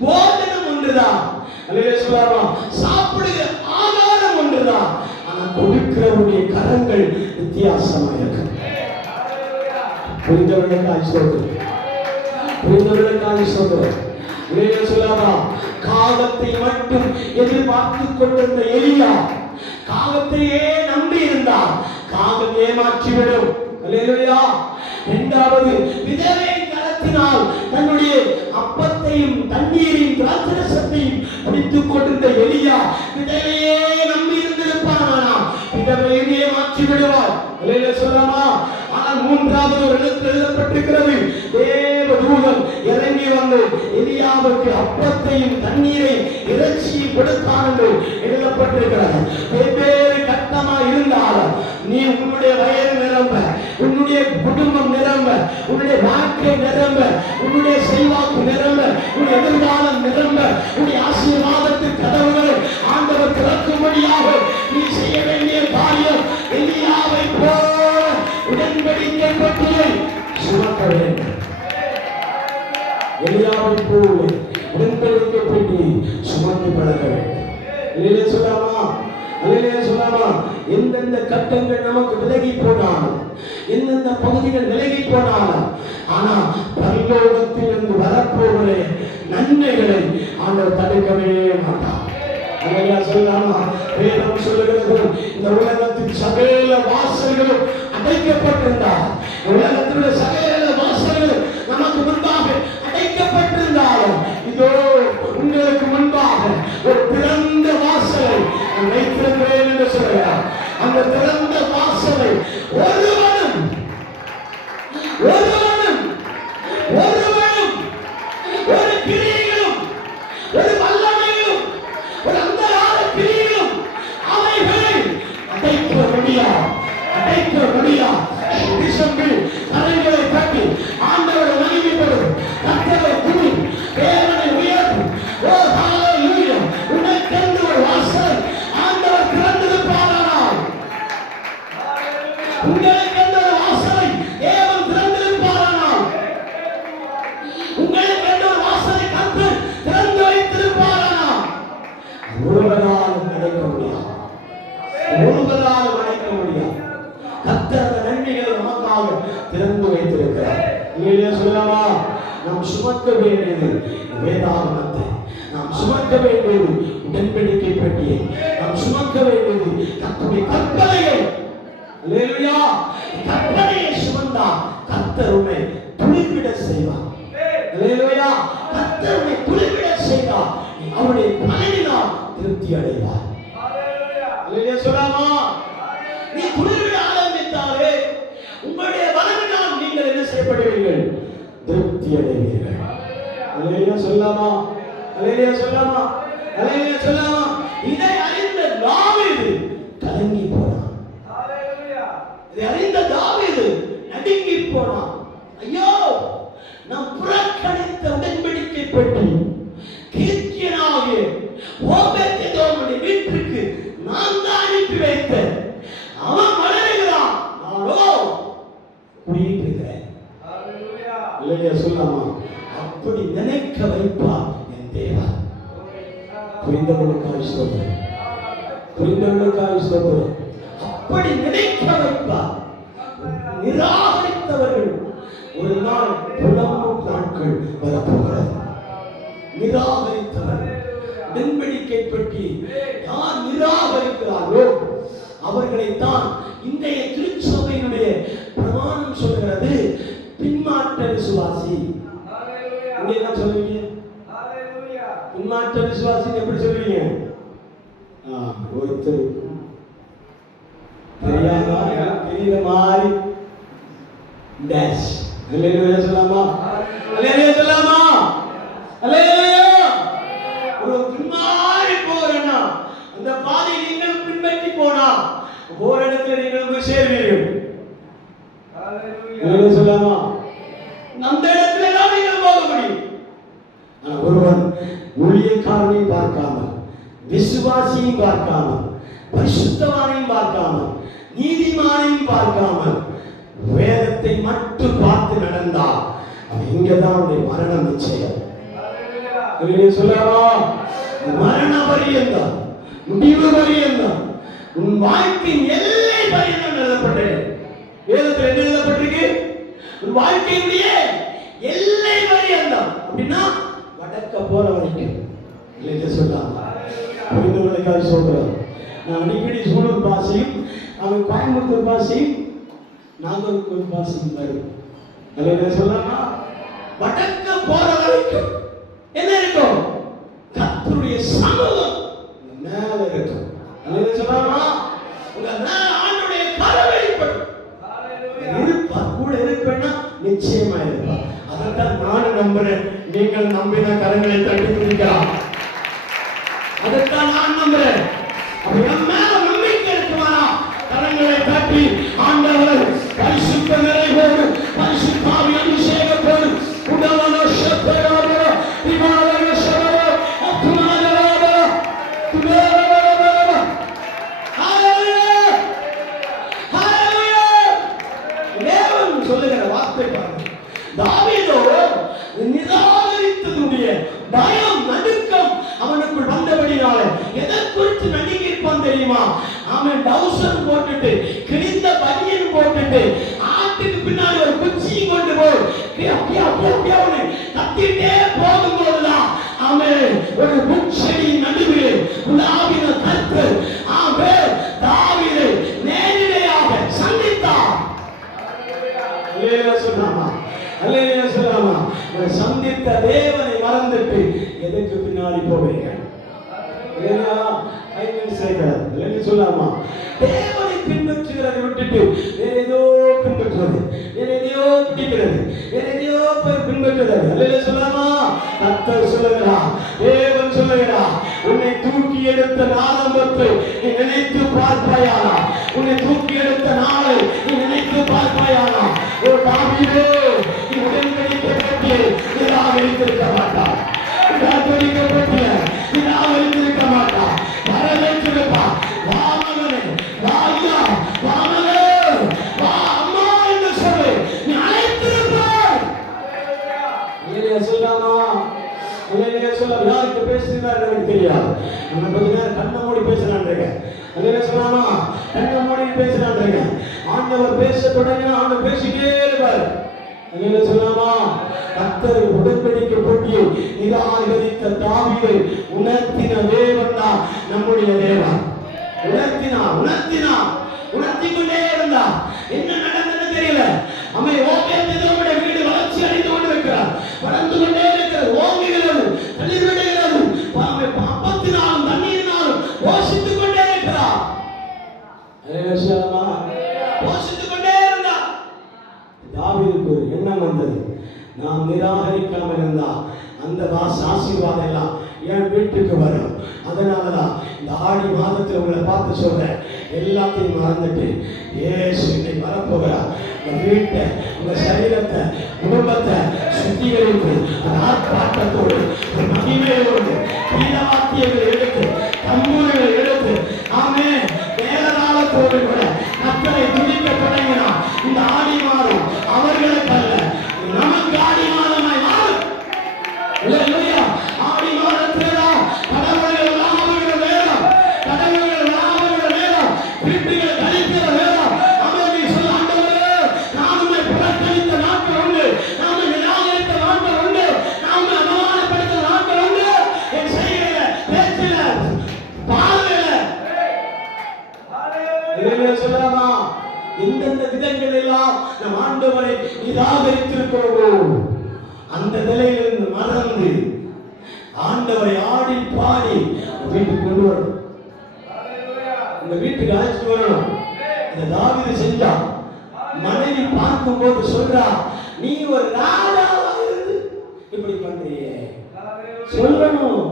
போஜனம் ஒன்றுதான். அல்லேலூயா சொல்லலாமா? சாப்பிடுகிற ஆகாரம் ஒன்றுதான், கொடுக்கிறவருடைய கரங்கள் வித்தியாசமாக இருக்கு. புரிந்தவர்களுக்காக சொல்றேன், புரிந்தவர்களுக்காக சொல்றேன். சொல்லலாமா? காகத்தை மட்டும் எதிர்பார்த்து கொண்டிருந்த எலியா காகத்தையே நம்பி இருந்தார். காகம் ஏமாற்றிவிடும். அல்லேலூயா. இரண்டாவது விதவை கரத்தினால் தன்னுடைய அப்பத்தையும் தண்ணீரையும் திராட்சரசத்தையும் குடித்துக் கொண்டிருந்த எலியா விதவையே நம்பி இருந்திருப்பானா? விதவையும் ஏமாற்றி விடுவார். அல்லேலூயா சொல்லலாமா? ஆனால் மூன்றாவது ஒரு இடத்தில் எழுதப்பட்டிருக்கிறது, தேவதூதன் இறங்கி வந்து எலியாவுக்கு அப்பத்தையும் தண்ணீரையும் இறைச்சியும் கொடுத்தான் என்று எழுதப்பட்டிருக்கிறது. வெவ்வேறு கட்டமா இருந்தாலும் நீ உன்னுடைய வயது நிரம்ப, உன்னுடைய குடும்பம் நிரம்ப, உன்னுடைய வாழ்க்கை நிரம்ப, உன்னுடைய செல்வாக்கு நிரம்ப, உன்னுடைய எதிர்காலம் நிரம்ப, உன்னுடைய ஆசீர்வாதத்தின் கதவுகளை ஆண்டவர் திறக்கும்படியாக நீ செய்ய வேண்டிய காரியம் எலியாவை போல உடன்படிக்கை பெட்டியை சுமக்க வேண்டும். எலியாவை போல உடன்படிக்கை பெட்டி சுமந்து பழக வேண்டும். இல்லையே சொல்லாமா? அல்லேலூயா சொல்லாமா? எந்தெந்த கட்டங்கள் நமக்கு விலகி போனாலும், எந்தெந்த பகுதிகள் விலகி போனாலும், ஆனா பரலோகத்தில் இருந்து வரப்போகிற நன்மைகளை ஆண்டவர் தடுக்கவே மாட்டார். அல்லேலூயா சொல்லாமா? வேதம் சொல்லுகிறது, இந்த உலகத்தின் சகல வாசல்களும் அடைக்கப்பட்டிருந்தால், உலகத்தினுடைய சகல வாசல்களும் நமக்கு முன்பாக அடைக்கப்பட்டிருந்தாலும், இதோ உங்களுக்கு முன்பாக ஒரு திறந்த வாசலை வைத்திருக்கிறேன் என்று சொல்கிறார். அந்த திறந்த வாசலை ஒருவனும் ஒரு கிரியைகளும், ஒரு வல்லமையும், ஒரு அந்தகார கிரியைகளும் அவைகளை அல்லேலூயா சொல்லலாமா? நாம் சுமக்க வேண்டியது வேதாகமத்தை, நாம் சுமக்க வேண்டியது உடன்படிக்கை பெட்டியை, நாம் சுமக்க வேண்டியது கர்த்தருடைய கற்பனையை. அல்லேலூயா! கற்பனையை சுமந்தா கர்த்தர் உன்னை துளிர்விட செய்வார். அல்லேலூயா! கர்த்தர் உன்னை துளிர்விட செய்தார், அவருடைய பலனினால் திருப்தி அடைவார். அல்லேலூயா சொல்லலாமா? நீ துளிர்விட ஆரம்பித்தாலே உங்களுடைய பலனினால் நீங்கள் என்ன செய்யப்படுவீர்கள்? திருப்தி அடைவீர்கள். அல்லேலூயா சொல்லலாமா? அல்லேலூயா சொல்லலாமா? அல்லேலூயா சொல்லலாமா? இதை அறிந்த தாவீது கலங்கி போனான். இதை அறிந்த தாவீது நடுங்கி போனான். ஐயோ, நாம் புறக்கணித்த உடன்படிக்கை பெட்டி கீர்த்தியனாகிய ஓபேத்ஏதோமுடைய வீட்டுக்கு நான் தான் அனுப்பி வைத்தேன். அவன் வளருகிறான், நானோ குடியிருக்கிறேன். அல்லேலூயா சொல்லலாமா? அப்படி நினைக்க வைப்பார் என் தேவன். புரிந்தவர்களுக்காக ஸ்தோத்திரம், புரிந்தவர்களுக்காக ஸ்தோத்திரம். அப்படி நினைக்க வைப்பார். நிராகரித்தவர்கள் ஒரு நாள் புலம்பும் நாட்கள் வரப்போகிறது. நிராகரித்தவர்கள் உடன்படிக்கை பற்றி யார் நிராகரிக்கிறார்களோ அவர்களைத்தான் இன்றைய திருச்சபையினுடைய பிரமாணம் சொல்கிறது பின்மாற்ற விசுவாசி. என்ன சொல்லுவீங்க? பின்மாற்ற விசுவாசி எப்படி சொல்லுவீங்க? ஒருத்தர் தெரியாத மாதிரி டேஷ். அல்லேலூயா சொல்லலாமா? அல்லேலூயா சொல்லலாமா? அல்லேலூயா! ஒரு பின்மாறி போறேன்னா அந்த பாதை நீங்கள் பின்பற்றி போனா போற இடத்துல நீங்கள் போய் சேர்வீர்கள். அல்லேலூயா சொல்லலாமா? அந்த இடத்துல தான் நீங்கள் போக முடியும். ஆனால் ஒருவன் ஊழியக்காரனையும் பார்க்காமல், விசுவாசியையும் பார்க்காமல், பரிசுத்தவானையும் பார்க்காமல், நீதிமானையும் பார்க்காமல் வேதத்தை மட்டும் பார்த்து நடந்தால் இங்கதான் அவனுடைய மரணம் நிச்சயம். சொல்லவா? மரண பரியந்தம், முடிவு பரியந்தம், உன் வாழ்க்கையின் எல்லை பரியந்தம் எழுதப்பட்டது. வேதத்தில் என்ன எழுதப்பட்டிருக்கு? உன் வாழ்க்கையுடைய எல்லை பரியந்தம் அப்படின்னா வடக்க போற வரைக்கும். இல்லையா சொல்லலாம்? புரிந்தவர்களுக்காக சொல்றேன். நான் அடிக்கடி சூலூர் பாசையும் அவன் கோயம்புத்தூர் பாசையும் நாகர்கோவில் பாசையும் வரும். அல்லேலூயா சொல்லலாமா? வடக்க போற வரைக்கும் என்ன இருக்கும்? கர்த்தருடைய சமூகம் மேல இருக்கும். அல்லேலூயா சொல்லலாமா? உங்க மேல ஆண்டவருடைய கரம் வெளிப்படும். இருப்பார், கூட இருப்பேன்னா நிச்சயமா இருப்பார். அதைத்தான் நானும் நம்புறேன். நீங்கள் நம்பின கரங்களை தட்டி பிடிக்கலாம். அதைத்தான் நான் நம்புறேன். அப்படி நம்ம மேல நம்பிக்கை இருக்குமானா கரங்களை தட்டி ஆண்டவர் பரிசுத்த நிறைவோடு பரிசுத்தாவி அபிஷேகத்தோடு உடலான சத்தராக இமாலய சரவ அத்துமானராக துமேரவரவரவ. ஹalleluya, ஹalleluya. தேவன் சொல்லுகிற வார்த்தை பாருங்க. தாவீதோ நிராகரித்ததுடைய பயம், நடுக்கம் அவனுக்குள் வந்தபடினால எதை குறித்து நடுங்கி இருப்பான் தெரியுமா? அவன் டவுசர் போட்டுட்டு கிழிந்த பனியன் போட்டுட்டு ஆட்டுக்கு பின்னாடி ஒரு குச்சியை கொண்டு போய் கத்திட்டே போகும்போதுதான் அவன் ஒரு முச்செடி நடுவில் உலாவின கர்த்தர் அவன் தாவீதை நேரிடையாக சந்தித்தார். அல்லேலூயா சொல்லலாமா? அல்லேலூயா சொல்லலாமா? சந்தித்த தேவனை மறந்துட்டு எதற்கு பின்னாடி போவீங்க? சொல்லாமா? தேவனை பின்பற்றுகிறதை விட்டுட்டு வேற ஏதோ பின்பற்றுவது, வேற எதையோ பிடிக்கிறது, வேற எதையோ போய் பின்பற்றுறது. அல்லேலூயா சொல்லாமா? கர்த்தர் சொல்லுகிறார், தேவன் சொல்லுகிறார், உன்னை தூக்கி எடுத்த ஆரம்பத்தை நீ நினைத்து பார்ப்பாயானா? உன்னை தூக்கி எடுத்த நாளை நீ நினைத்து பார்ப்பாயானா? ஓ தாவீதே, நீ உடன்படிக்கை பற்றி நிராகரித்திருக்க மாட்டார். உடன்படிக்கை பற்றி நிராகரித்திருக்க மாட்டார். வரவேற்றிருப்பா. வா மகனே, வா ஐயா, வா மகனே, வா அம்மா என்று சொல்லி நீ அழைத்திருப்பார். அல்லேலூயா சொல்லாமா? அல்லேலூயா சொல்ல யாருக்கு பேசுகிறார் எனக்கு தெரியாது. நம்ம கொஞ்ச நேரம் கண்ணை மூடி பேசலான்றீங்க. அல்லேலூயா சொல்லாமா? கண்ணை மூடி பேசலான்றீங்க. ஆண்டவர் பேச தொடங்கினா ஆண்டவர் பேசிட்டே இருப்பார். என்ன சொல்லாமா? கர்த்தரை உடன்படிக்கை பற்றியை நிராகரித்த தாவீதை உணர்த்தின தேவன் தான் நம்முடைய தேவன். உணர்த்தி கொண்டே இருந்தா. என்ன நடந்ததுன்னு தெரியல. அவன் ஓபியத்தினுடைய வீடு வளர்ச்சி அடைந்து கொண்டு இருக்கிறார், வளர்ந்து கொண்டே இருக்கிறது, ஓங்குகிறது, தளிர் விடுகிறது, அப்பத்தினாலும் தண்ணீரினாலும் போஷித்துக் கொண்டே இருக்கிறார். போஷித்துக் கொண்டே இருந்தார். தாவீதுக்கு ஒரு எண்ணம் வந்தது, நாம் நிராகரிக்காமல் இருந்தா அந்த ஆசீர்வாதம் எல்லாம் என் வீட்டுக்கு வரும். அதனாலதான் இந்த ஆடி மாதத்தில் உங்களை பார்த்து சொல்றேன், எல்லாத்தையும் மறந்துட்டு இயேசு இன்னைக்கு வரப்போகிறார். உங்க வீட்டை, உங்க சரீரத்தை, குடும்பத்தை சுத்திகரித்து ஆர்ப்பாட்டத்தோடு மகிமையோடு கீழவாக்கியங்களை எடுத்து தம்புகளை எடுத்து ஆமே மேலதாளத்தோடு கூட மக்களை துதிக்க தொடங்கினா இந்த ஆடி மாதம் அவர்களுக்கு அல்ல, நமக்கு ஆடி மாதமாய் மாறும். ஆடி மாதத்தில்தான் கடவுள்கள் லாபகிற வேதம், கடவுள்கள் லாபகிற வேதம், வீட்டுகள் கழிக்கிற வேதம். அமைதி சொல்ல ஆண்டவரே, நானுமே புறக்கணித்த நாட்கள் உண்டு, நாம நிராகரித்த நாட்கள் உண்டு, நாம அவமானப்படுத்த நாட்கள் உண்டு. என் செய்கையில, பேச்சில, பார்வையில சொல்லலாமா? எந்தெந்த விதங்கள் எல்லாம் நம் ஆண்டவரை நிராகரித்திருக்கிறோமோ அந்த நிலையிலிருந்து மறந்து ஆண்டவரை ஆடி பாடி வீட்டுக்கு கொண்டு வரணும், உங்க வீட்டுக்கு அழைச்சிட்டு வரணும். இந்த தாவீது செஞ்சா. மனைவி பார்க்கும் போது சொல்றா, நீ ஒரு ராஜாவா இருந்து இப்படி பண்றியே சொல்லணும்.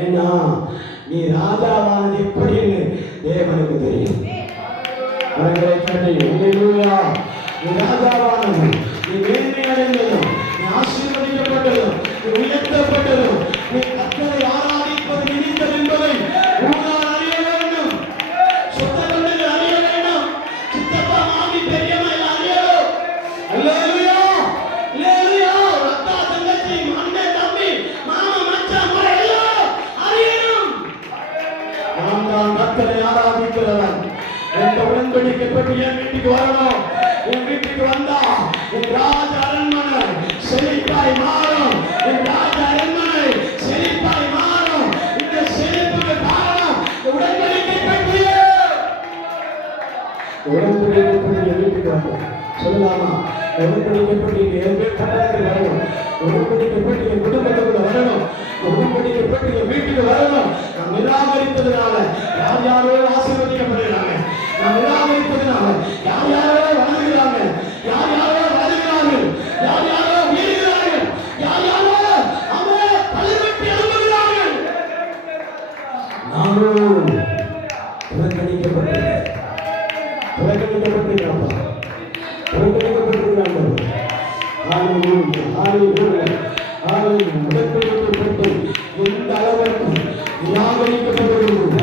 ஏன்னா நீ ராஜாவானது எப்படின்னு தேவனுக்கு தெரியும். நீ ராஜாவானது, நீ மேன்மை அடைந்ததும், நீ ஆசீர்வதிக்கப்பட்டதும், நீ உயர்த்தப்பட்டதும், நீ கர்த்தரை ஆராதிப்பது நினைத்தது என்பதை உங்களால் அறிய வேண்டும். சொந்த பந்தங்கள் அறிய வேண்டும். சித்தப்பா, மாமி, பெரியம்மா எல்லாம் அறியணும். அல்லேலூயா, அல்லேலூயா. அக்கா, தங்கச்சி, அண்ணன், தம்பி, மாமா, மச்சான், முறை எல்லாம் அறியணும். நாம் தான் கர்த்தரை ஆராதிக்கிறவன். இந்த உடன்படிக்கை பற்றி என் வீட்டுக்கு வரணும். என் வீட்டுக்கு வந்தா என் ராஜ அரண்மனை செழிப்பாய் மாறும். என் ராஜ அரண்மனை செழிப்பாய் மாறும். இந்த செழிப்புக்கு காரணம் உடன்படிக்கை பற்றி. உடன்படிக்கை பற்றி என் வீட்டுக்கு வரணும் சொல்லலாமா? உடன்படிக்கை பற்றி என் கட்டணத்தில் வரணும். உடன்படிக்கை பற்றி என் குடும்பத்துக்குள்ள வரணும். உடன்படிக்கை பற்றி என் வீட்டுக்கு வரணும். நான் நிராகரித்ததுனால யார் யாரோ ஆசீர்வதிக்கப்படுகிறாங்க, நான் நிராகரித்ததுனால யார் யாரோ வளர்கிறாங்க, யார் யாரோ வளர்கிறார்கள், யார் யாரோ வீழ்கிறார்கள், யார் யாரோ அவன் தலைவெட்டி எழுப்புகிறார்கள். நானும் புறக்கணிக்கப்பட்டிருக்கிறேன், புறக்கணிக்கப்பட்டிருக்கிறேன், புறக்கணிக்கப்பட்டிருக்கிறாங்க. உடன்படிக்கப்பட்டு எந்த அளவிற்கு நிராகரிக்கப்பட்டுள்ளது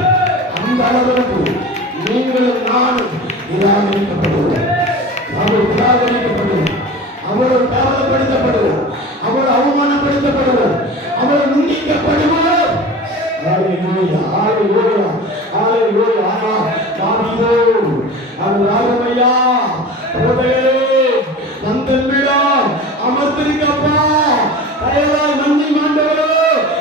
அந்த அளவிற்கு நீங்களும் நானும் நிராகரிக்கப்படுவோம். அவர் நிராகரிக்கப்படுவோம், அவர் கேவலப்படுத்தப்படுவோம், அவர் அவமானப்படுத்தப்படுவோம், அவர் நிந்திக்கப்படுவார். ஹalleluya, ஹalleluya, ஹalleluya. தாவீதோ அவர் ராஜமையா பிரபுவே வந்தென்பிடா அமர்ந்திருக்கப்பா தயவாய் நந்தி மாண்டவரே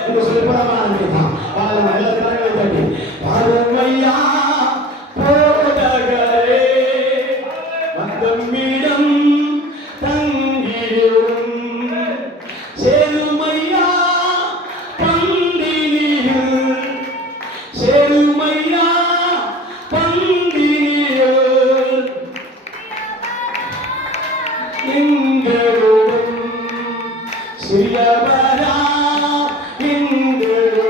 என்று சொல்லப்படாம ஆரம்பித்தான். எல்லா கரங்களை தட்டி ராஜமையா போதகரே வந்தம்மிடம் தங்கிடும் சேருமையா பந்தினியில், சேருமையா பந்தினியில் எங்களுடன் சிறியவரா எங்களுடன்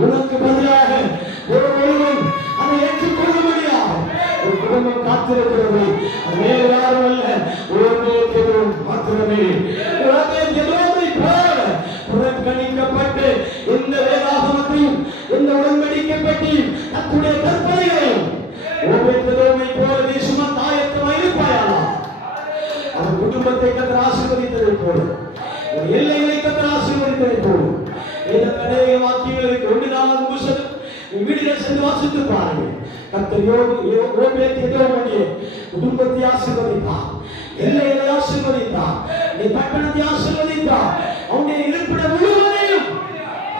உனக்கு பதிலாக ஒருவரும் அதை ஏற்றுக்கொள்ள முடியாது. ஒரு குடும்பம் காத்திருக்கிறது. அது வேறு யாரும் அல்ல, ஒருவரும் மாத்திரமே. புறக்கணிக்கப்பட்டு இந்த வேதாகமத்தையும் இந்த உடன்படிக்கை பற்றியும் தன்னுடைய கற்பனைகளையும் போல நீ சுமந்த ஆயத்தமாய் இருப்பாயா? அவர் குடும்பத்தை சேர்ந்து வாசித்து பாருங்க. கர்த்தர் ஓபேத்-ஏதோமுடைய குடும்பத்தை ஆசீர்வதித்தார், எல்லைகளை ஆசீர்வதித்தார், இந்த பட்டணத்தை ஆசீர்வதித்தார், அவனுடைய இருப்பிடம் முழுவதையும்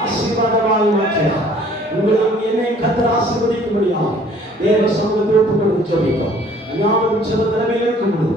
ஆசீர்வாதமாக மாற்றினார். உங்களையும் என்னையும் கர்த்தர் ஆசீர்வதிக்கும்படியாக தேவ சமூகத்தை ஒப்புக் கொடுத்து ஜெபிப்போம். யாவரும் ஜெப நிலைமையில் இருக்கும்போது